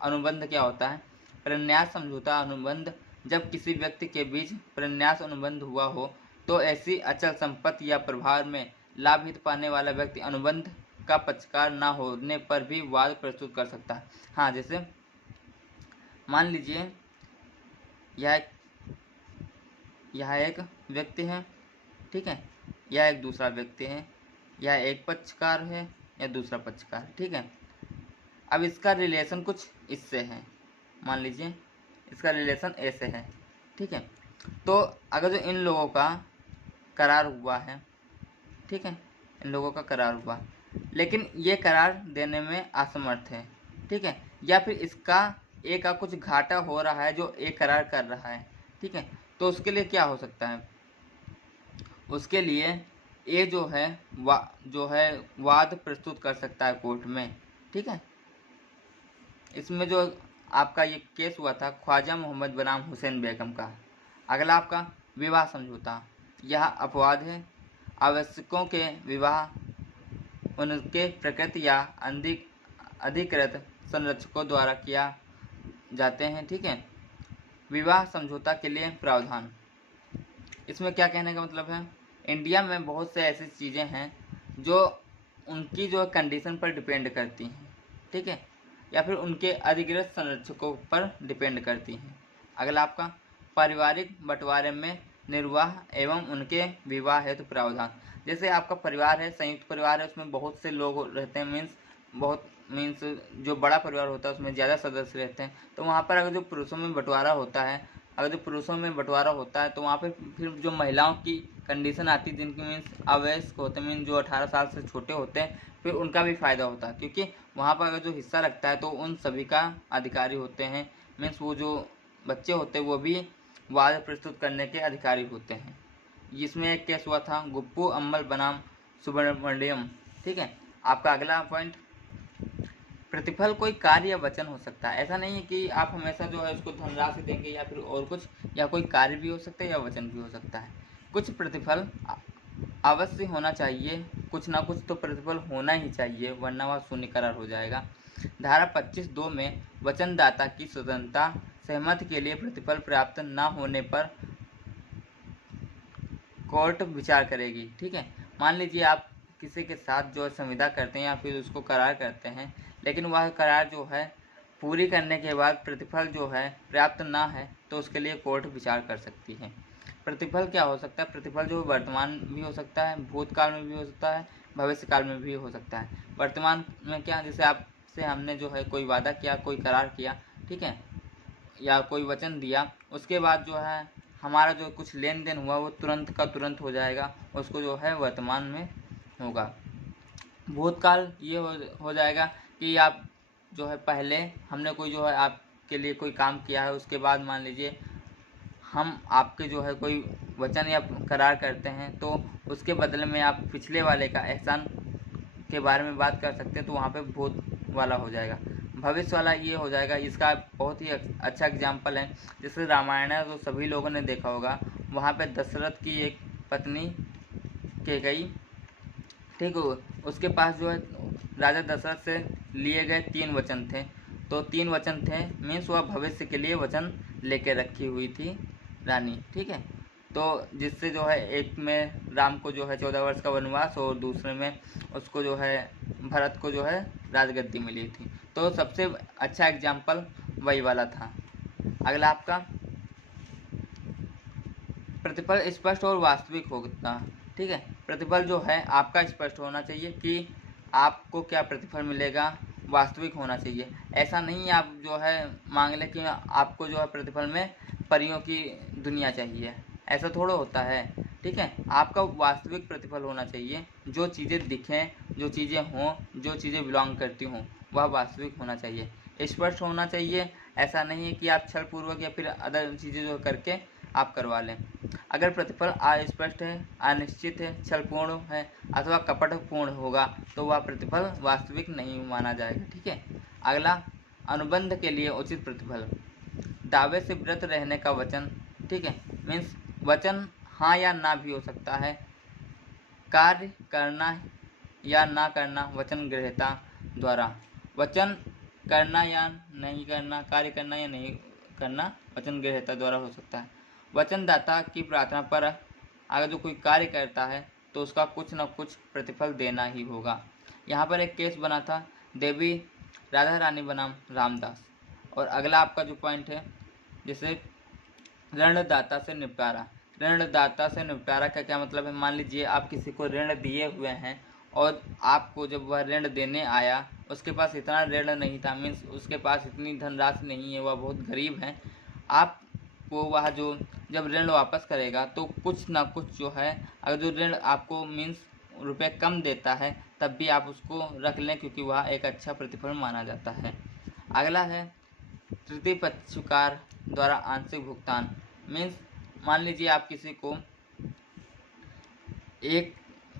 अनुबंध क्या होता है? प्रन्यास समझौता अनुबंध जब किसी व्यक्ति के बीच प्रन्यास अनुबंध हुआ हो तो ऐसी अचल संपत्ति या प्रभाव में लाभ हित पाने वाला व्यक्ति अनुबंध का पक्षकार ना होने पर भी वाद प्रस्तुत कर सकता है। हाँ, जैसे मान लीजिए यह एक व्यक्ति है, ठीक है, यह एक दूसरा व्यक्ति है, यह एक पक्षकार है या दूसरा पक्षकार। ठीक है, अब इसका रिलेशन कुछ इससे है, मान लीजिए इसका रिलेशन ऐसे है। ठीक है, तो अगर जो इन लोगों का करार हुआ है, ठीक है, इन लोगों का करार हुआ, लेकिन ये करार देने में असमर्थ है, ठीक है, या फिर इसका ए का कुछ घाटा हो रहा है जो ए करार कर रहा है, ठीक है, तो उसके लिए क्या हो सकता है? उसके लिए ए जो है वाद प्रस्तुत कर सकता है कोर्ट में। ठीक है, इसमें जो आपका ये केस हुआ था ख्वाजा मोहम्मद बनाम हुसैन बेगम का। अगला आपका विवाह समझौता, यह अपवाद है। आवश्यकों के विवाह उनके प्रकृति या अधिकृत संरक्षकों द्वारा किया जाते हैं। ठीक है, विवाह समझौता के लिए प्रावधान, इसमें क्या कहने का मतलब है, इंडिया में बहुत से ऐसी चीज़ें हैं जो उनकी जो कंडीशन पर डिपेंड करती हैं, ठीक है, या फिर उनके अधिकृत संरक्षकों पर डिपेंड करती हैं। अगला आपका पारिवारिक बंटवारे में निर्वाह एवं उनके विवाह हेतु प्रावधान, जैसे आपका परिवार है, संयुक्त परिवार है, उसमें बहुत से लोग रहते हैं, मीन्स जो बड़ा परिवार होता है उसमें ज़्यादा सदस्य रहते हैं, तो वहाँ पर अगर जो पुरुषों में बंटवारा होता है, तो वहाँ पे फिर जो महिलाओं की कंडीशन आती है जिनकी मीन्स अवयस्क होते हैं, मीन्स जो 18 साल से छोटे होते हैं, फिर उनका भी फ़ायदा होता है, क्योंकि वहाँ पर अगर जो हिस्सा लगता है तो उन सभी का अधिकारी होते हैं, मीन्स वो जो बच्चे होते हैं वो भी वाद प्रस्तुत करने के अधिकारी होते हैं। जिसमें एक केस हुआ था गुप्पू अम्मल बनाम सुब्रमण्यम। ठीक है। आपका अगला पॉइंट, प्रतिफल कोई कार्य या वचन हो सकता है। ऐसा नहीं है कि आप हमेशा जो है उसको धनराशि देंगे या फिर और कुछ, या कोई कार्य भी हो सकता है या वचन भी हो सकता है। कुछ प्रतिफल अवश्य होना चाहिए, कुछ ना कुछ तो प्रतिफल होना ही चाहिए, वरना वह शून्य करार हो जाएगा। धारा 25(2) में वचनदाता की स्वतंत्रता सहमति के लिए प्रतिफल प्राप्त न होने पर कोर्ट विचार करेगी। ठीक है। मान लीजिए आप किसी के साथ जो है संविदा करते हैं या फिर उसको करार करते हैं, लेकिन वह करार जो है पूरी करने के बाद प्रतिफल जो है प्राप्त ना है, तो उसके लिए कोर्ट विचार कर सकती है। प्रतिफल क्या हो सकता है? प्रतिफल जो वर्तमान भी हो सकता है, भूतकाल में भी हो सकता है, भविष्य काल में भी हो सकता है। वर्तमान में क्या, जैसे आपसे हमने जो है कोई वादा किया, कोई करार किया, ठीक है, या कोई वचन दिया, उसके बाद जो है हमारा जो कुछ लेन देन हुआ वो तुरंत का तुरंत हो जाएगा, उसको जो है वर्तमान में होगा। भूतकाल ये हो जाएगा कि आप जो है पहले हमने कोई जो है आपके लिए कोई काम किया है, उसके बाद मान लीजिए हम आपके जो है कोई वचन या करार करते हैं, तो उसके बदले में आप पिछले वाले का एहसान के बारे में बात कर सकते हैं, तो वहाँ पे भूत वाला हो जाएगा। भविष्य वाला ये हो जाएगा। इसका बहुत ही अच्छा एग्जाम्पल है, जैसे रामायण है तो सभी लोगों ने देखा होगा, वहाँ पे दशरथ की एक पत्नी के गई, ठीक हो, उसके पास जो है राजा दशरथ से लिए गए 3 वचन थे, तो 3 वचन थे, मीन्स वह भविष्य के लिए वचन लेके रखी हुई थी रानी। ठीक है। तो जिससे जो है एक में राम को जो है 14 वर्ष का वनवास और दूसरे में उसको जो है भरत को जो है राजगद्दी मिली थी। तो सबसे अच्छा एग्जाम्पल वही वाला था। अगला आपका, प्रतिफल स्पष्ट और वास्तविक होता। ठीक है। प्रतिफल जो है आपका स्पष्ट होना चाहिए कि आपको क्या प्रतिफल मिलेगा, वास्तविक होना चाहिए। ऐसा नहीं आप जो है मांग ले कि आपको जो है प्रतिफल में परियों की दुनिया चाहिए, ऐसा थोड़ा होता है। ठीक है। आपका वास्तविक प्रतिफल होना चाहिए, जो चीज़ें दिखें, जो चीज़ें हों, जो चीज़ें बिलोंग करती हों, वह वास्तविक होना चाहिए, स्पष्ट होना चाहिए। ऐसा नहीं है कि आप छल पूर्वक या फिर अदर चीज़ें जो करके आप करवा लें। अगर प्रतिफल अस्पष्ट है, अनिश्चित है, छलपूर्ण है अथवा कपटपूर्ण होगा, तो वह प्रतिफल वास्तविक नहीं माना जाएगा। ठीक है। अगला, अनुबंध के लिए उचित प्रतिफल, दावे से व्रत रहने का वचन। ठीक है। मीन्स वचन हाँ या ना भी हो सकता है। कार्य करना या ना करना वचन ग्रहता द्वारा, वचन करना या नहीं करना, कार्य करना या नहीं करना वचन ग्रहता द्वारा हो सकता है। वचनदाता की प्रार्थना पर अगर जो कोई कार्य करता है तो उसका कुछ न कुछ प्रतिफल देना ही होगा। यहाँ पर एक केस बना था देवी राधा रानी बनाम रामदास। और अगला आपका जो पॉइंट है, जैसे ऋणदाता से निपटारा। ऋणदाता से निपटारा का क्या मतलब है? मान लीजिए आप किसी को ऋण दिए हुए हैं और आपको जब वह ऋण देने आया उसके पास इतना ऋण नहीं था, मीन्स उसके पास इतनी धनराशि नहीं है, वह बहुत गरीब है। आपको वह जो जब ऋण वापस करेगा तो कुछ ना कुछ जो है, अगर जो ऋण आपको मीन्स रुपए कम देता है तब भी आप उसको रख लें, क्योंकि वह एक अच्छा प्रतिफल माना जाता है। अगला है तृतीय पक्षकार द्वारा आंशिक भुगतान। मीन्स मान लीजिए आप किसी को, एक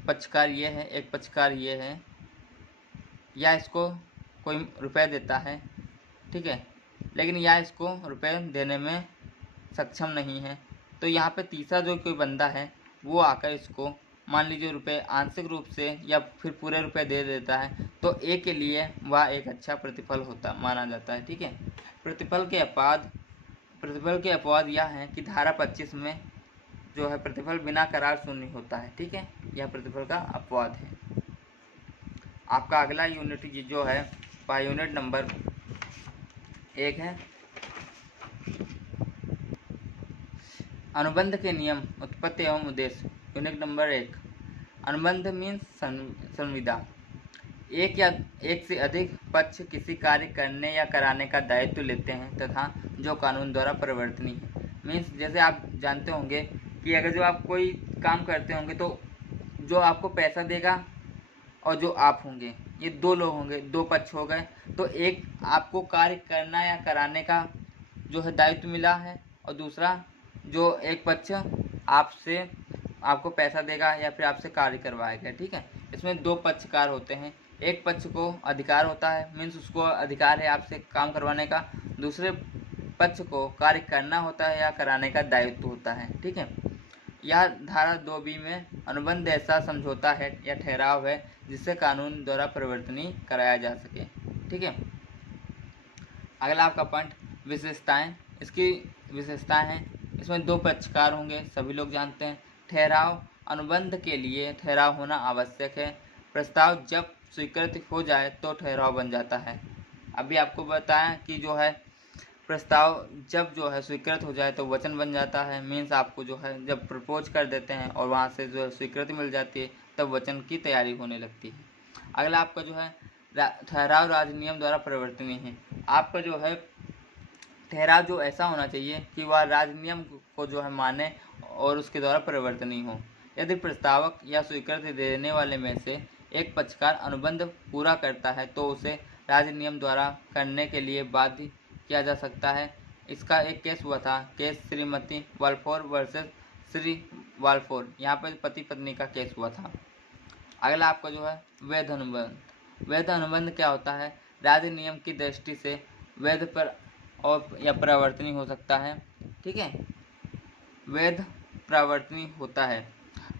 पक्षकार ये है, एक पक्षकार ये है, या इसको कोई रुपए देता है, ठीक है, लेकिन या इसको रुपए देने में सक्षम नहीं है, तो यहाँ पे तीसरा जो कोई बंदा है वो आकर इसको मान लीजिए रुपए आंशिक रूप से या फिर पूरे रुपए दे देता है, तो ए के लिए वह एक अच्छा प्रतिफल होता माना जाता है। ठीक है। प्रतिफल के अपवाद यह है कि धारा 25 में जो है प्रतिफल बिना करार शून्य होता है। ठीक है। यह प्रतिफल का अपवाद है। आपका अगला यूनिट जो है यूनिट नंबर 1 है, अनुबंध के नियम, उत्पत्ति एवं उद्देश्य। यूनिट नंबर 1, अनुबंध मीन्स संविदा। एक से अधिक पक्ष किसी कार्य करने या कराने का दायित्व लेते हैं तथा जो कानून द्वारा परिवर्तनीय है। मीन्स जैसे आप जानते होंगे कि अगर जो आप कोई काम करते होंगे तो जो आपको पैसा देगा और जो आप होंगे, ये 2 लोग होंगे, 2 पक्ष हो गए। तो एक आपको कार्य करना या कराने का जो है दायित्व मिला है, और दूसरा जो एक पक्ष आपसे आपको पैसा देगा या फिर आपसे कार्य करवाएगा। ठीक है, इसमें दो पक्षकार होते हैं। एक पक्ष को अधिकार होता है, मीन्स उसको अधिकार है आपसे काम करवाने का। दूसरे पक्ष को कार्य करना होता है या कराने का दायित्व होता है। ठीक है, यह धारा 2B में अनुबंध ऐसा समझौता है या ठहराव है जिससे कानून द्वारा परिवर्तनीय कराया जा सके। ठीक है, अगला आपका पॉइंट विशेषताएं। इसकी विशेषताएं हैं, इसमें दो पक्षकार होंगे, सभी लोग जानते हैं। ठहराव, अनुबंध के लिए ठहराव होना आवश्यक है। प्रस्ताव जब स्वीकृत हो जाए तो ठहराव बन जाता है। अभी आपको बताया कि जो है प्रस्ताव जब जो है स्वीकृत हो जाए तो वचन बन जाता है। मीन्स आपको जो है जब प्रपोज कर देते हैं और वहाँ से जो है स्वीकृति मिल जाती है तब वचन की तैयारी होने लगती है। अगला आपका जो है ठहराव राजनियम द्वारा परिवर्तनीय है। आपका जो है ठहराव जो ऐसा होना चाहिए कि वह राजनियम को जो है माने और उसके द्वारा परिवर्तनीय हो। यदि प्रस्तावक या स्वीकृति देने वाले में से एक पक्षकार अनुबंध पूरा करता है तो उसे राजनियम द्वारा करने के लिए बाध्य किया जा सकता है। इसका एक केस हुआ था, केस श्रीमती वाल्फोर वर्सेस श्री वाल्फोर। यहाँ पर पति पत्नी का केस हुआ था। अगला आपका जो है वैध अनुबंध। वैध अनुबंध क्या होता है? राजनियम की दृष्टि से वैध पर और या परिवर्तनीय हो सकता है। ठीक है, वैध परिवर्तनीय होता है।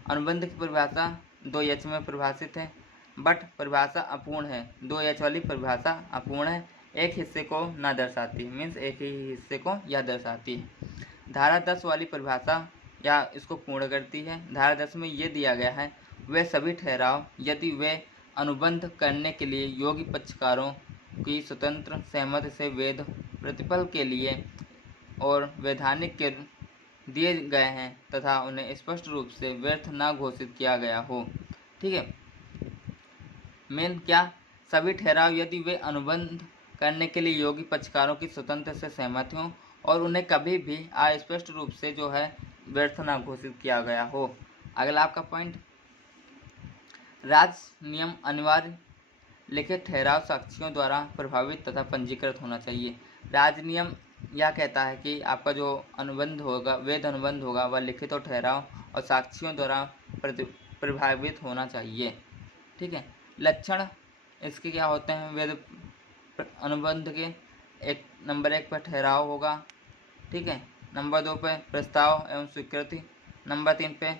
अनुबंध की परिभाषा 2H में परिभाषित है, बट परिभाषा अपूर्ण है। 2H वाली परिभाषा अपूर्ण है, एक हिस्से को ना दर्शाती, मीन्स एक ही हिस्से को यह दर्शाती है। धारा 10 वाली परिभाषा या इसको पूर्ण करती है। धारा 10 में ये दिया गया है, वे सभी ठहराव यदि वे अनुबंध करने के लिए योग्य पक्षकारों की स्वतंत्र सहमति से वैध प्रतिफल के लिए और वैधानिक के दिए गए हैं तथा उन्हें स्पष्ट रूप से व्यर्थ न घोषित किया गया हो। ठीक है, मेन क्या, सभी ठहराव यदि वे अनुबंध करने के लिए योग्य पक्षकारों की स्वतंत्र से सहमत हों और उन्हें कभी भी अस्पष्ट रूप से जो है व्यर्थ न घोषित किया गया हो। अगला आपका पॉइंट, राज्य नियम अनिवार्य लिखित ठहराव साक्षियों द्वारा प्रभावित तथा पंजीकृत होना चाहिए। राज्य नियम यह कहता है कि आपका जो अनुबंध होगा, वैध अनुबंध होगा, वह लिखित और ठहराव और साक्षियों द्वारा प्रभावित होना चाहिए। ठीक है, लक्षण इसके क्या होते हैं? वैध अनुबंध के नंबर 1 पर ठहराव होगा। ठीक है, नंबर 2 पे प्रस्ताव एवं स्वीकृति, नंबर 3 पे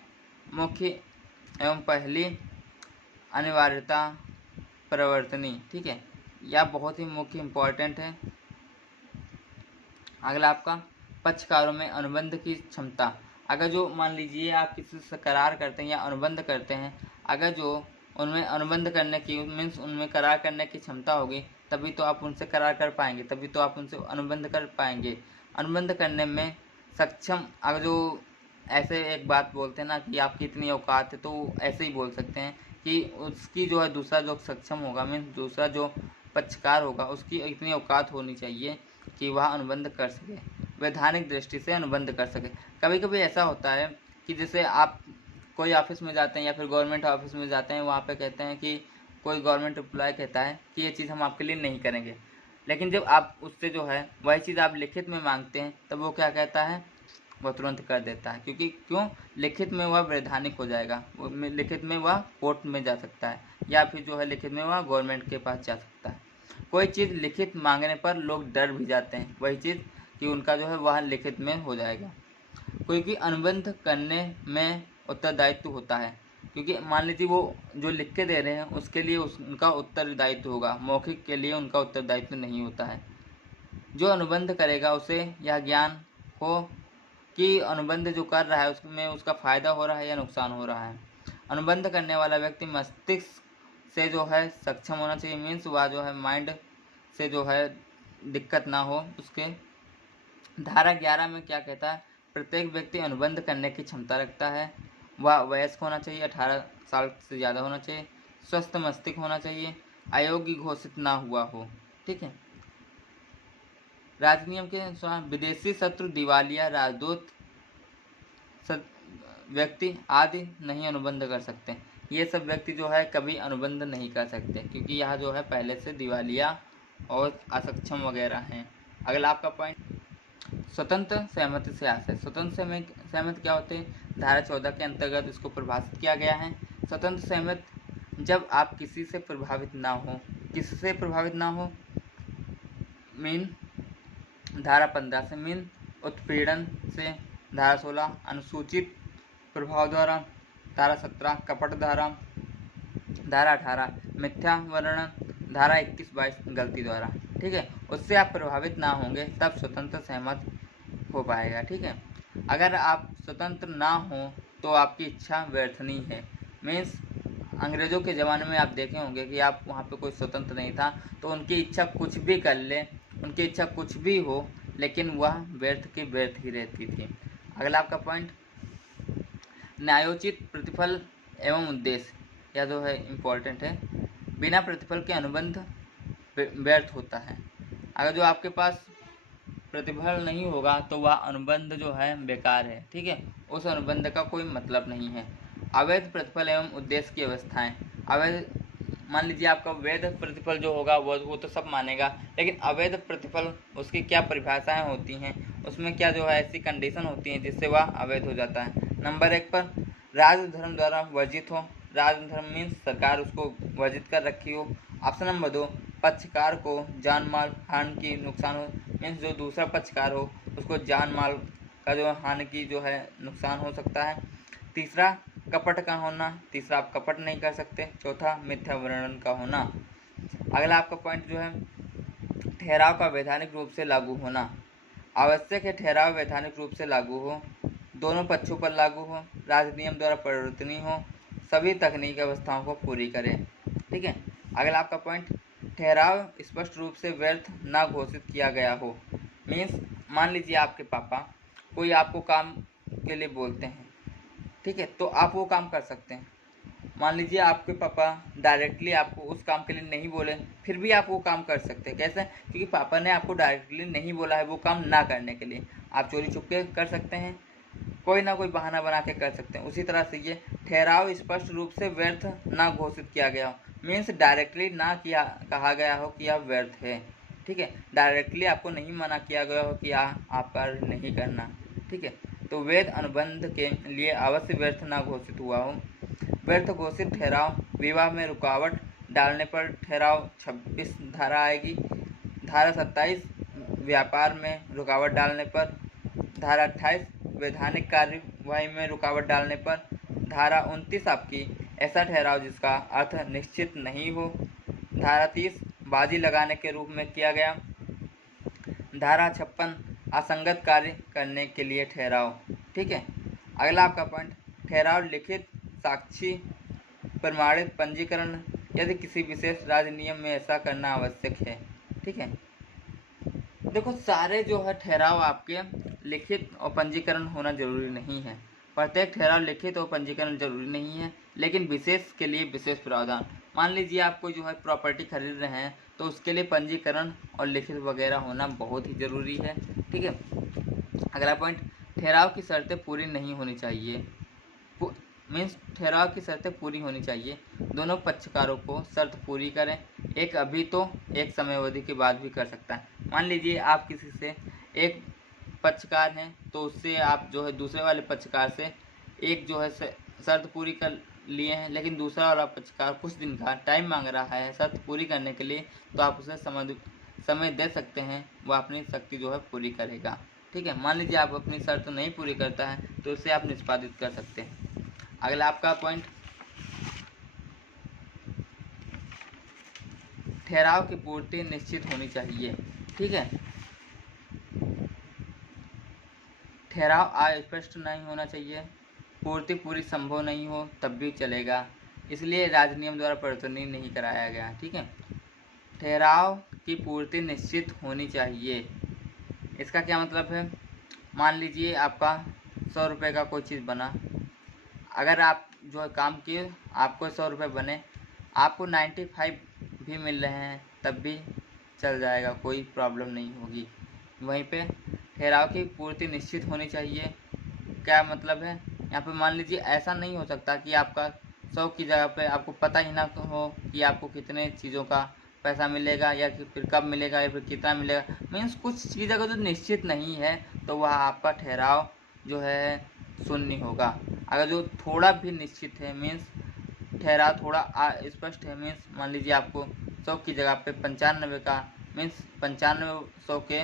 मुख्य एवं पहली अनिवार्यता परिवर्तनीय। ठीक है, यह बहुत ही मुख्य इम्पॉर्टेंट है। अगला आपका पक्षकारों में अनुबंध की क्षमता। अगर जो मान लीजिए आप किसी से करार करते हैं या अनुबंध करते हैं, अगर जो उनमें अनुबंध करने की मीन्स उनमें करार करने की क्षमता होगी तभी तो आप उनसे करार कर पाएंगे, तभी तो आप उनसे अनुबंध कर पाएंगे। अनुबंध करने में सक्षम, अगर जो ऐसे एक बात बोलते हैं ना कि आपकी इतनी औकात है, तो ऐसे ही बोल सकते हैं कि उसकी जो है दूसरा जो सक्षम होगा मीन्स दूसरा जो पक्षकार होगा उसकी इतनी औकात होनी चाहिए कि वह अनुबंध कर सके, वैधानिक दृष्टि से अनुबंध कर सके। कभी कभी ऐसा होता है कि जैसे आप कोई ऑफिस में जाते हैं या फिर गवर्नमेंट ऑफिस में जाते हैं, वहाँ पे कहते हैं कि कोई गवर्नमेंट एम्प्लॉय कहता है कि ये चीज़ हम आपके लिए नहीं करेंगे, लेकिन जब आप उससे जो है वही चीज़ आप लिखित में मांगते हैं तब वो क्या कहता है, वह तुरंत कर देता है। क्योंकि क्यों? लिखित में वह वैधानिक हो जाएगा, लिखित में वह कोर्ट में जा सकता है या फिर जो है लिखित में वह गवर्नमेंट के पास जा सकता है। कोई चीज़ लिखित मांगने पर लोग डर भी जाते हैं, वही चीज़ कि उनका जो है वह लिखित में हो जाएगा। क्योंकि अनुबंध करने में उत्तरदायित्व होता है, क्योंकि मान लीजिए वो जो लिख के दे रहे हैं उसके लिए उनका उत्तरदायित्व होगा, मौखिक के लिए उनका उत्तरदायित्व नहीं होता है। जो अनुबंध करेगा उसे यह ज्ञान हो कि अनुबंध जो कर रहा है उसमें उसका फ़ायदा हो रहा है या नुकसान हो रहा है। अनुबंध करने वाला व्यक्ति मस्तिष्क से जो है सक्षम होना चाहिए, मीन्स वह जो है माइंड से जो है दिक्कत ना हो उसके। धारा 11 में क्या कहता है? प्रत्येक व्यक्ति अनुबंध करने की क्षमता रखता है। वह वयस्क होना चाहिए, 18 साल से ज़्यादा होना चाहिए, स्वस्थ मस्तिष्क होना चाहिए, अयोग्य घोषित ना हुआ हो। ठीक है, राजनियम के अनुसार विदेशी शत्रु, दिवालिया, राजदूत व्यक्ति आदि नहीं अनुबंध कर सकते। ये सब व्यक्ति जो है कभी अनुबंध नहीं कर सकते क्योंकि यह जो है पहले से दिवालिया और असक्षम वगैरह हैं। अगला आपका पॉइंट, स्वतंत्र सहमति से आशय। स्वतंत्र सहमति क्या होते हैं? धारा 14 के अंतर्गत इसको परिभाषित किया गया है। स्वतंत्र सहमत जब आप किसी से प्रभावित ना हो, किससे प्रभावित ना हो, मीन धारा 15 से, मीन उत्पीड़न से, धारा 16 अनुसूचित प्रभाव द्वारा, धारा 17 कपट धारा, धारा 18 मिथ्या वर्णन, धारा 21-22 गलती द्वारा। ठीक है, उससे आप प्रभावित ना होंगे तब स्वतंत्र सहमत हो पाएगा। ठीक है, अगर आप स्वतंत्र ना हो तो आपकी इच्छा व्यर्थ नहीं है। मीन्स अंग्रेज़ों के ज़माने में आप देखे होंगे कि आप वहाँ पे कोई स्वतंत्र नहीं था, तो उनकी इच्छा कुछ भी कर ले, उनकी इच्छा कुछ भी हो, लेकिन वह व्यर्थ की व्यर्थ ही रहती थी। अगला आपका पॉइंट, न्यायोचित प्रतिफल एवं उद्देश्य, यह जो है इम्पोर्टेंट है। बिना प्रतिफल के अनुबंध व्यर्थ होता है। अगर जो आपके पास प्रतिफल नहीं होगा तो वह अनुबंध जो है बेकार है। ठीक है, उस अनुबंध का कोई मतलब नहीं है। अवैध प्रतिफल एवं उद्देश्य की अवस्थाएं, अवैध, मान लीजिए आपका वैध प्रतिफल जो होगा वो तो सब मानेगा, लेकिन अवैध प्रतिफल उसकी क्या परिभाषाएं होती हैं, उसमें क्या जो है ऐसी कंडीशन होती हैं जिससे वह अवैध हो जाता है। नंबर 1 पर राजधर्म द्वारा वर्जित हो, राजधर्म मीन्स सरकार उसको वर्जित कर रखी हो। ऑप्शन नंबर 2, पक्षकार को जान माल हानि की नुकसान हो, मीन्स जो दूसरा पक्षकार हो उसको जान माल का जो हानि की जो है नुकसान हो सकता है। तीसरा कपट का होना, तीसरा आप कपट नहीं कर सकते। चौथा मिथ्या वर्णन का होना। अगला आपका पॉइंट जो है, ठहराव का वैधानिक रूप से लागू होना। आवश्यक है ठहराव वैधानिक रूप से लागू हो, दोनों पक्षों पर लागू हो, राजनियम द्वारा परिवर्तनीय हो, सभी तकनीकी अवस्थाओं को पूरी करें। ठीक है, अगला आपका पॉइंट, ठहराव स्पष्ट रूप से व्यर्थ ना घोषित किया गया हो। मीन्स मान लीजिए आपके पापा कोई आपको काम के लिए बोलते हैं, ठीक है, तो आप वो काम कर सकते हैं। मान लीजिए आपके पापा डायरेक्टली आपको उस काम के लिए नहीं बोले, फिर भी आप वो काम कर सकते हैं। कैसे? क्योंकि पापा ने आपको डायरेक्टली नहीं बोला है वो काम ना करने के लिए। आप चोरी छुपके कर सकते हैं, कोई ना कोई बहाना बना के कर सकते हैं। उसी तरह से ये ठहराव स्पष्ट रूप से व्यर्थ ना घोषित किया गया हो, मीन्स डायरेक्टली ना किया कहा गया हो कि यह व्यर्थ है। ठीक है, डायरेक्टली आपको नहीं मना किया गया हो कि आप कार्य नहीं करना। ठीक है, तो वैध अनुबंध के लिए अवश्य व्यर्थ ना घोषित हुआ हो। व्यर्थ घोषित ठहराव, विवाह में रुकावट डालने पर ठहराव 26 धारा आएगी। धारा 27 व्यापार में रुकावट डालने पर, धारा 28 वैधानिक कार्यवाही में रुकावट डालने पर, धारा 29 आपकी ऐसा ठहराव जिसका अर्थ निश्चित नहीं हो, धारा 30 बाजी लगाने के रूप में किया गया, धारा 56 असंगत कार्य करने के लिए ठहराव। ठीक है, अगला आपका पॉइंट, ठहराव लिखित साक्षी प्रमाणित पंजीकरण, यदि किसी विशेष राजनियम में ऐसा करना आवश्यक है। ठीक है, देखो सारे जो है ठहराव आपके लिखित और पंजीकरण होना जरूरी नहीं है। प्रत्येक ठहराव लिखित और पंजीकरण जरूरी नहीं है, लेकिन विशेष के लिए विशेष प्रावधान। मान लीजिए आपको जो है प्रॉपर्टी खरीद रहे हैं तो उसके लिए पंजीकरण और लिखित वगैरह होना बहुत ही ज़रूरी है। ठीक है, अगला पॉइंट, ठहराव की शर्तें पूरी नहीं होनी चाहिए। मीन्स ठहराव की शर्तें पूरी होनी चाहिए, दोनों पक्षकारों को शर्त पूरी करें। एक अभी तो एक समय अवधि के बाद भी कर सकता है। मान लीजिए आप किसी से, एक पक्षकार हैं तो उससे आप जो है दूसरे वाले पक्षकार से एक जो है शर्त पूरी कर लिए हैं, लेकिन दूसरा वाला पक्षकार कुछ दिन का टाइम मांग रहा है शर्त पूरी करने के लिए, तो आप उसे समय दे सकते हैं, वह अपनी शक्ति जो है पूरी करेगा। ठीक है, मान लीजिए आप अपनी शर्त नहीं पूरी करता है तो उसे आप निष्पादित कर सकते हैं। अगला आपका पॉइंट, ठहराव की पूर्ति निश्चित होनी चाहिए। ठीक है, ठहराव अस्पष्ट नहीं होना चाहिए, पूर्ति पूरी संभव नहीं हो तब भी चलेगा, इसलिए राजनियम द्वारा परिवर्तनीय नहीं कराया गया। ठीक है, ठहराव की पूर्ति निश्चित होनी चाहिए, इसका क्या मतलब है? मान लीजिए आपका 100 रुपये का कोई चीज़ बना, अगर आप जो है काम किए आपको 100 रुपये बने, आपको 95 भी मिल रहे हैं तब भी चल जाएगा, कोई प्रॉब्लम नहीं होगी। वहीं पे ठहराव की पूर्ति निश्चित होनी चाहिए, क्या मतलब है? यहाँ पे मान लीजिए ऐसा नहीं हो सकता कि आपका 100 की जगह पे आपको पता ही ना हो कि आपको कितने चीज़ों का पैसा मिलेगा या फिर कब मिलेगा या फिर कितना मिलेगा। मीन्स कुछ चीज़ अगर जो निश्चित नहीं है तो वह आपका ठहराव जो है शून्य होगा। अगर जो थोड़ा भी निश्चित है मीन्स ठहराव थोड़ा स्पष्ट है, मीन्स मान लीजिए आपको 100 की जगह पे 95 का मीन्स 95 100 के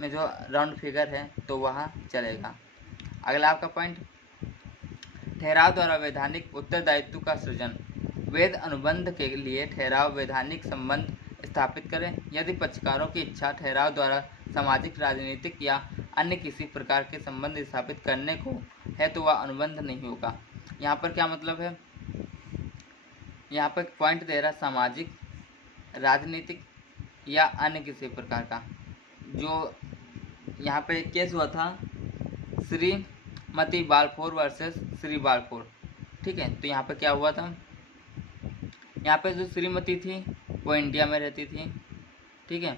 में जो राउंड फिगर है तो वह चलेगा। अगला आपका पॉइंट, ठहराव द्वारा वैधानिक उत्तरदायित्व का सृजन। वैध अनुबंध के लिए ठहराव वैधानिक संबंध स्थापित करें। यदि पक्षकारों की इच्छा ठहराव द्वारा सामाजिक, राजनीतिक या अन्य किसी प्रकार के संबंध स्थापित करने को है तो वह अनुबंध नहीं होगा। यहाँ पर क्या मतलब है, यहाँ पर पॉइंट दे रहा सामाजिक, राजनीतिक या अन्य किसी प्रकार का। जो यहाँ पे केस हुआ था Shrimati Balfour versus Shri Balfour, ठीक है। तो यहाँ पे क्या हुआ था, यहाँ पे जो श्रीमती थी वो इंडिया में रहती थी, ठीक है,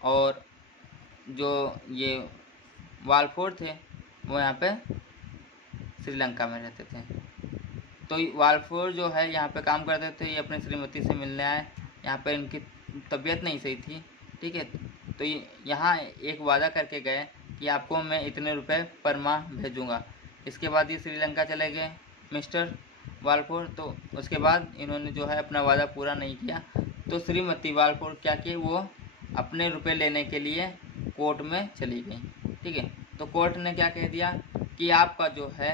और जो ये बालफोर थे वो यहाँ पे श्रीलंका में रहते थे। तो बालफोर जो है यहाँ पे काम करते थे, ये अपने श्रीमती से मिलने आए, यहाँ पे इनकी तबीयत नहीं सही थी, ठीक है। तो यहाँ एक वादा करके गए कि आपको मैं इतने रुपए पर माह भेजूँगा। इसके बाद ये श्रीलंका चले गए मिस्टर बालफोर, तो उसके बाद इन्होंने जो है अपना वादा पूरा नहीं किया। तो श्रीमती बालफोर क्या की, वो अपने रुपए लेने के लिए कोर्ट में चली गई, ठीक है। तो कोर्ट ने क्या कह दिया कि आपका जो है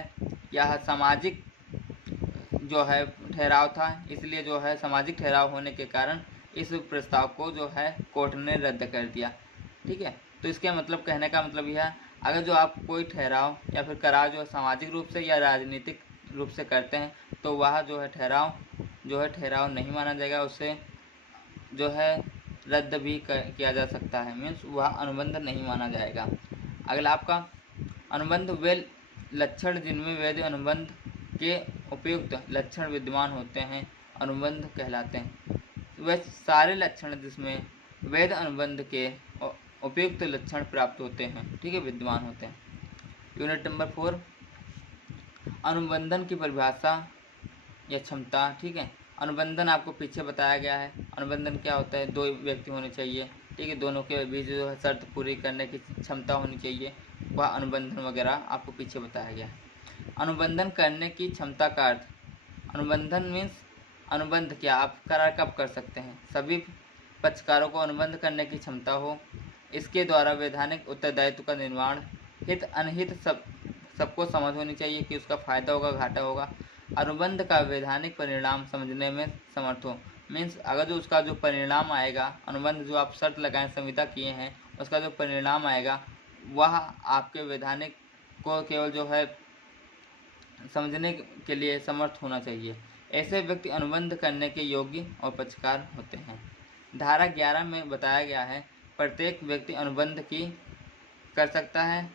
यह सामाजिक जो है ठहराव था, इसलिए जो है सामाजिक ठहराव होने के कारण इस प्रस्ताव को जो है कोर्ट ने रद्द कर दिया, ठीक है। तो इसके मतलब कहने का मतलब यह है, अगर जो आप कोई ठहराव या फिर करार जो सामाजिक रूप से या राजनीतिक रूप से करते हैं तो वह जो है ठहराव नहीं माना जाएगा, उससे जो है रद्द भी किया जा सकता है, मीन्स वह अनुबंध नहीं माना जाएगा। अगला आपका अनुबंध वे लक्षण जिनमें वैध अनुबंध के उपयुक्त लक्षण विद्यमान होते हैं अनुबंध कहलाते हैं। वह सारे लक्षण जिसमें वैध अनुबंध के उपयुक्त लक्षण प्राप्त होते हैं, ठीक है, विद्यमान होते हैं। यूनिट नंबर 4, अनुबंधन की परिभाषा या क्षमता, ठीक है। अनुबंधन आपको पीछे बताया गया है। अनुबंधन क्या होता है, 2 व्यक्ति होने चाहिए, ठीक है, दोनों के बीच जो है शर्त पूरी करने की क्षमता होनी चाहिए, वह अनुबंधन वगैरह आपको पीछे बताया गया है। अनुबंधन करने की क्षमता का अर्थ, अनुबंधन मीन्स अनुबंध क्या आप करार कब कर सकते हैं, सभी पक्षकारों को अनुबंध करने की क्षमता हो, इसके द्वारा वैधानिक उत्तरदायित्व का निर्माण, हित अनहित सबको समझ होनी चाहिए कि उसका फायदा होगा घाटा होगा, अनुबंध का वैधानिक परिणाम समझने में समर्थ हो, मीन्स अगर जो उसका जो परिणाम आएगा, अनुबंध जो आप शर्त लगाएं संविदा किए हैं उसका जो परिणाम आएगा वह आपके वैधानिक को केवल जो है समझने के लिए समर्थ होना चाहिए। ऐसे व्यक्ति अनुबंध करने के योग्य और पक्षकार होते हैं। धारा 11 में बताया गया है प्रत्येक व्यक्ति अनुबंध की कर सकता है,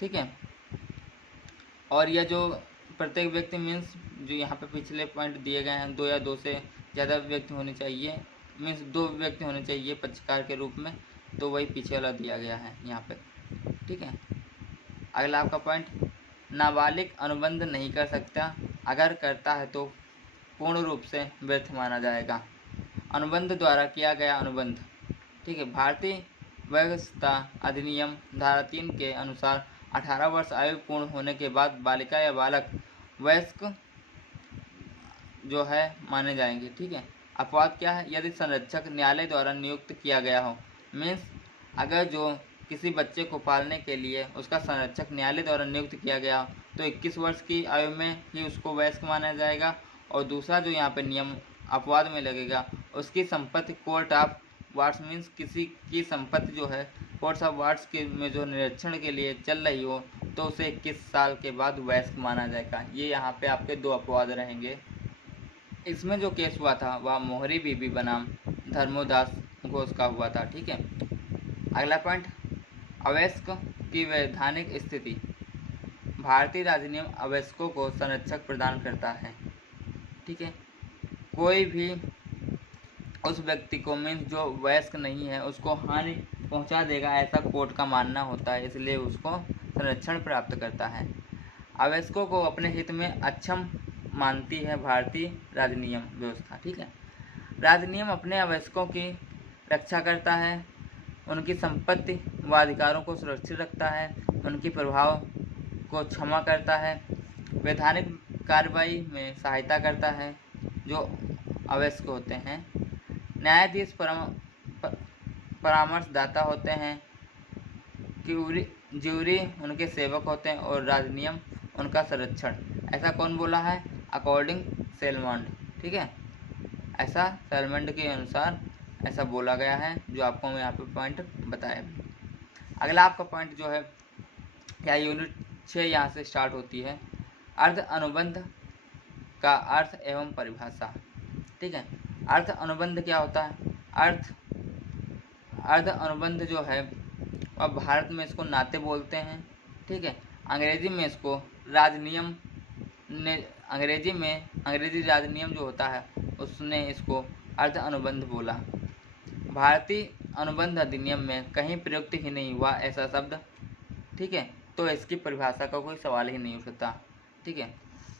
ठीक है। और यह जो प्रत्येक व्यक्ति मीन्स जो यहाँ पे पिछले पॉइंट दिए गए हैं 2 या 2 से ज़्यादा व्यक्ति होने चाहिए, मीन्स 2 व्यक्ति होने चाहिए पक्षकार के रूप में, तो वही पीछे वाला दिया गया है यहाँ पे, ठीक है। अगला आपका पॉइंट, नाबालिग अनुबंध नहीं कर सकता, अगर करता है तो पूर्ण रूप से व्यर्थ माना जाएगा। अनुबंध द्वारा किया गया अनुबंध, ठीक है। भारतीय व्यवस्था अधिनियम धारा 3 के अनुसार 18 वर्ष आयु पूर्ण होने के बाद बालिका या बालक वयस्क जो है माने जाएंगे, ठीक है। अपवाद क्या है, यदि संरक्षक न्यायालय द्वारा नियुक्त किया गया हो, मीन्स अगर जो किसी बच्चे को पालने के लिए उसका संरक्षक न्यायालय द्वारा नियुक्त किया गया हो तो 21 वर्ष की आयु में ही उसको वयस्क माना जाएगा। और दूसरा जो यहाँ पे नियम अपवाद में लगेगा, उसकी संपत्ति कोर्ट ऑफ वार्ड्स, मीन्स किसी की संपत्ति जो है कोर्ट ऑफ वार्ड्स के में जो निरीक्षण के लिए चल रही हो तो उसे 21 साल के बाद वयस्क माना जाएगा। ये यहाँ पे आपके 2 अपवाद रहेंगे। इसमें जो केस हुआ था वह मोहरी बीबी बनाम धर्मोदास घोष का हुआ था, ठीक है। अगला पॉइंट, अवयस्क की वैधानिक स्थिति। भारतीय अधिनियम अवयस्कों को संरक्षक प्रदान करता है, ठीक है। कोई भी उस व्यक्ति को मीन्स जो वयस्क नहीं है उसको हानि पहुंचा देगा ऐसा कोर्ट का मानना होता है, इसलिए उसको संरक्षण प्राप्त करता है। अवयस्कों को अपने हित में अक्षम मानती है भारतीय राजनियम व्यवस्था, ठीक है। राजनियम अपने अवयस्कों की रक्षा करता है, उनकी संपत्ति व अधिकारों को सुरक्षित रखता है, उनकी प्रभाव को क्षमा करता है, वैधानिक कार्रवाई में सहायता करता है जो आवश्यक होते हैं, न्यायाधीश परामर्शदाता होते हैं, ज्यूरी उनके सेवक होते हैं और राजनियम उनका संरक्षण। ऐसा कौन बोला है? अकॉर्डिंग सेलमंड। ठीक है, ऐसा सेलमंड के अनुसार ऐसा बोला गया है, जो आपको मैं यहाँ पे पॉइंट बताया। अगला आपका पॉइंट जो है या यूनिट 6 यहाँ से स्टार्ट होती है, अर्ध अनुबंध का अर्थ एवं परिभाषा। ठीक है, अर्थ अनुबंध क्या होता है? अर्ध अनुबंध जो है अब भारत में इसको नाते बोलते हैं। ठीक है, अंग्रेजी में इसको राजनियम ने अंग्रेजी राजनियम जो होता है उसने इसको अर्ध अनुबंध बोला। भारतीय अनुबंध अधिनियम में कहीं प्रयुक्त ही नहीं हुआ ऐसा शब्द। ठीक है, तो इसकी परिभाषा का कोई सवाल ही नहीं उठ सकता। ठीक है,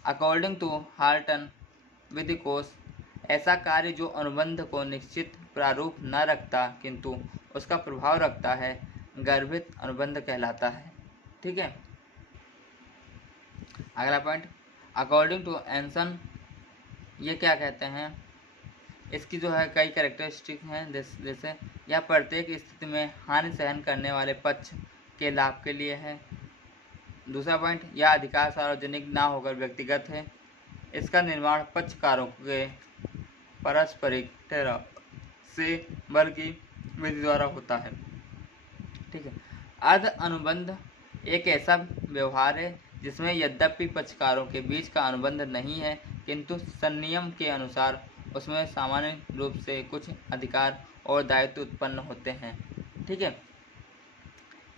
अकॉर्डिंग टू हार्टन विधि कोश, ऐसा कार्य जो अनुबंध को निश्चित प्रारूप न रखता किंतु उसका प्रभाव रखता है, गर्भित अनुबंध कहलाता है। ठीक है, अगला पॉइंट, अकॉर्डिंग टू एंसन, ये क्या कहते हैं? इसकी जो है कई कैरेक्टरिस्टिक हैं, जैसे यह प्रत्येक स्थिति में हानि सहन करने वाले पक्ष के लाभ के लिए है। दूसरा पॉइंट, यह अधिकार सार्वजनिक ना होकर व्यक्तिगत है। इसका निर्माण पक्षकारों के पारस्परिक ठहराव से बल की विधि द्वारा होता है। ठीक है, अर्ध अनुबंध एक ऐसा व्यवहार है जिसमें यद्यपि पक्षकारों के बीच का अनुबंध नहीं है किंतु संनियम के अनुसार उसमें सामान्य रूप से कुछ अधिकार और दायित्व उत्पन्न होते हैं। ठीक है,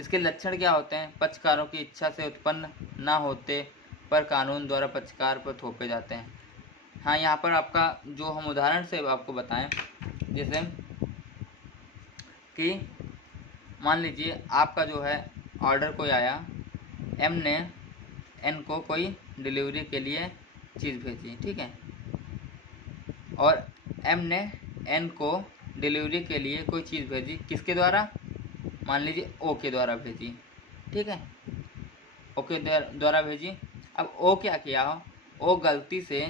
इसके लक्षण क्या होते हैं? पक्षकारों की इच्छा से उत्पन्न ना होते पर कानून द्वारा पक्षकार पर थोपे जाते हैं। हाँ, यहाँ पर आपका जो हम उदाहरण से आपको बताएं, जैसे कि मान लीजिए आपका जो है ऑर्डर कोई आया, एम ने एन को कोई डिलीवरी के लिए चीज़ भेजी। ठीक है, और एम ने एन को डिलीवरी के लिए कोई चीज़ भेजी, किसके द्वारा? मान लीजिए ओ के द्वारा भेजी। ठीक है, ओ के द्वारा भेजी। अब ओ क्या किया? ओ गलती से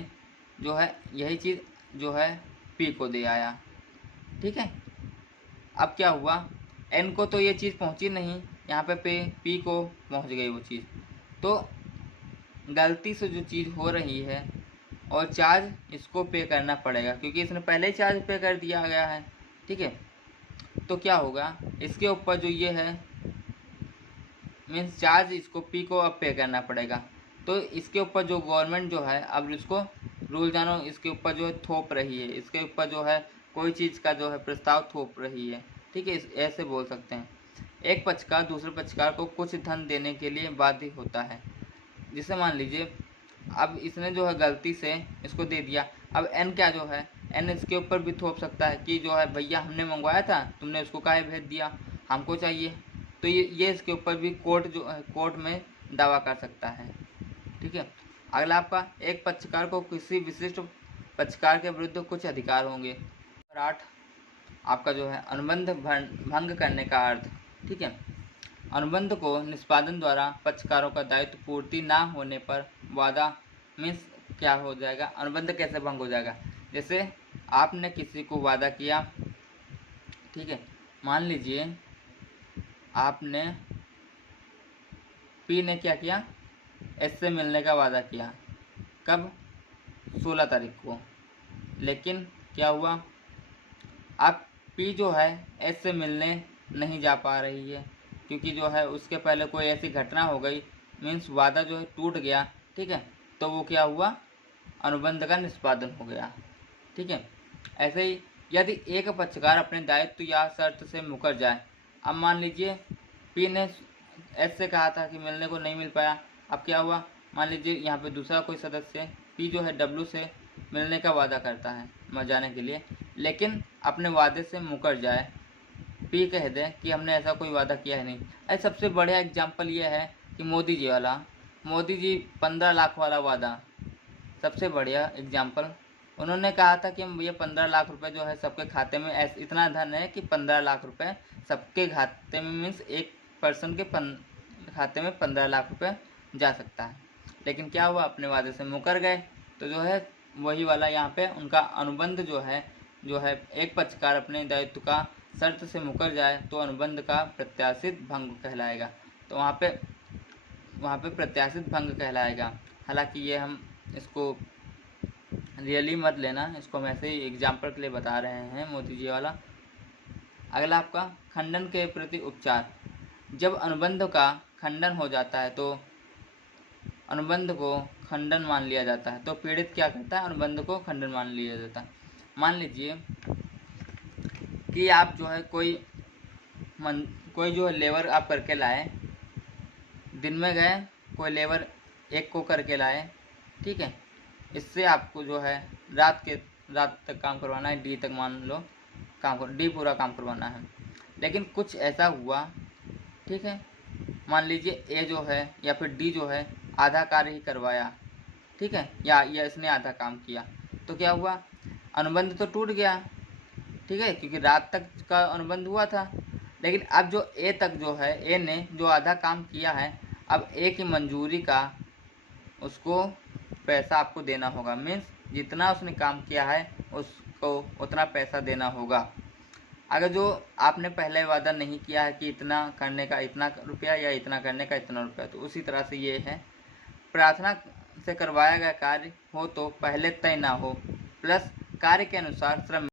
जो है यही चीज़ जो है पी को दे आया। ठीक है, अब क्या हुआ? एन को तो ये चीज़ पहुंची नहीं, यहाँ पे पी को पहुंच गई वो चीज़। तो गलती से जो चीज़ हो रही है और चार्ज इसको पे करना पड़ेगा क्योंकि इसने पहले ही चार्ज पे कर दिया गया है। ठीक है, तो क्या होगा? इसके ऊपर जो ये है मीन्स चार्ज इसको पी को अब पे करना पड़ेगा। तो इसके ऊपर जो गवर्नमेंट जो है अब इसको रूल जानो इसके ऊपर जो है थोप रही है, इसके ऊपर जो है कोई चीज़ का जो है प्रस्ताव थोप रही है। ठीक है, ऐसे बोल सकते हैं। एक पक्षकार दूसरे पक्षकार को कुछ धन देने के लिए बाध्य होता है। जिसे मान लीजिए अब इसने जो है गलती से इसको दे दिया, अब एन क्या जो है एन इसके ऊपर भी थोप सकता है कि जो है भैया हमने मंगवाया था, तुमने उसको काहे भेज दिया, हमको चाहिए। तो ये इसके ऊपर भी कोर्ट में दावा कर सकता है। ठीक है, अगला आपका, एक पक्षकार को किसी विशिष्ट पक्षकार के विरुद्ध कुछ अधिकार होंगे। 8 आपका जो है अनुबंध भंग करने का अर्थ। ठीक है, अनुबंध को निष्पादन द्वारा पक्षकारों का दायित्व पूर्ति ना होने पर वादा मीन्स क्या हो जाएगा? अनुबंध कैसे भंग हो जाएगा? जैसे आपने किसी को वादा किया। ठीक है, मान लीजिए आपने पी ने क्या किया? एस से मिलने का वादा किया। कब? 16 तारीख को। लेकिन क्या हुआ? अब पी जो है एस से मिलने नहीं जा पा रही है क्योंकि जो है उसके पहले कोई ऐसी घटना हो गई, मीन्स वादा जो है टूट गया। ठीक है, तो वो क्या हुआ? अनुबंध का निष्पादन हो गया। ठीक है, ऐसे ही यदि एक पक्षकार अपने दायित्व या शर्त से मुकर जाए, अब मान लीजिए पी ने एस से कहा था कि मिलने को नहीं मिल पाया, अब क्या हुआ? मान लीजिए यहाँ पे दूसरा कोई सदस्य पी जो है डब्ल्यू से मिलने का वादा करता है मर जाने के लिए, लेकिन अपने वादे से मुकर जाए, पी कह दे कि हमने ऐसा कोई वादा किया है नहीं। ऐसा सबसे बढ़िया एग्जाम्पल ये है कि मोदी जी वाला, मोदी जी 15 लाख वाला वादा, सबसे बढ़िया एग्जाम्पल। उन्होंने कहा था कि ये 15 लाख रुपए जो है सबके खाते में इतना धन है कि 15 लाख रुपए सबके खाते में मीन्स एक पर्सन के खाते में 15 लाख रुपए जा सकता है। लेकिन क्या हुआ, अपने वादे से मुकर गए, तो जो है वही वाला यहाँ पे उनका अनुबंध जो है एक पक्षकार अपने दायित्व का शर्त से मुकर जाए तो अनुबंध का प्रत्याशित भंग कहलाएगा। तो वहाँ पे प्रत्याशित भंग कहलाएगा। हालांकि ये हम इसको रियली मत लेना, इसको हम ऐसे ही एग्जाम्पल के लिए बता रहे हैं, मोदी जी वाला। अगला आपका खंडन के प्रति उपचार। जब अनुबंध का खंडन हो जाता है तो अनुबंध को खंडन मान लिया जाता है। तो पीड़ित क्या करता है, अनुबंध को खंडन मान लिया जाता है। मान लीजिए कि आप जो है कोई जो लेबर आप करके लाए, दिन में गए कोई लेबर एक को करके लाए, ठीक है, इससे आपको जो है रात तक काम करवाना है, डी तक मान लो डी पूरा काम करवाना है। लेकिन कुछ ऐसा हुआ, ठीक है, मान लीजिए ए जो है या फिर डी जो है आधा कार्य ही करवाया, ठीक है, या इसने आधा काम किया, तो क्या हुआ, अनुबंध तो टूट गया, ठीक है, क्योंकि रात तक का अनुबंध हुआ था। लेकिन अब जो ए तक जो है, ए ने जो आधा काम किया है, अब ए की मंजूरी का उसको पैसा आपको देना होगा। मीन्स जितना उसने काम किया है उसको उतना पैसा देना होगा। अगर जो आपने पहले वादा नहीं किया है कि इतना करने का इतना रुपया या इतना करने का इतना रुपया, तो उसी तरह से ये है, प्रार्थना से करवाया गया कार्य हो तो पहले तय ना हो, प्लस कार्य के अनुसार श्रम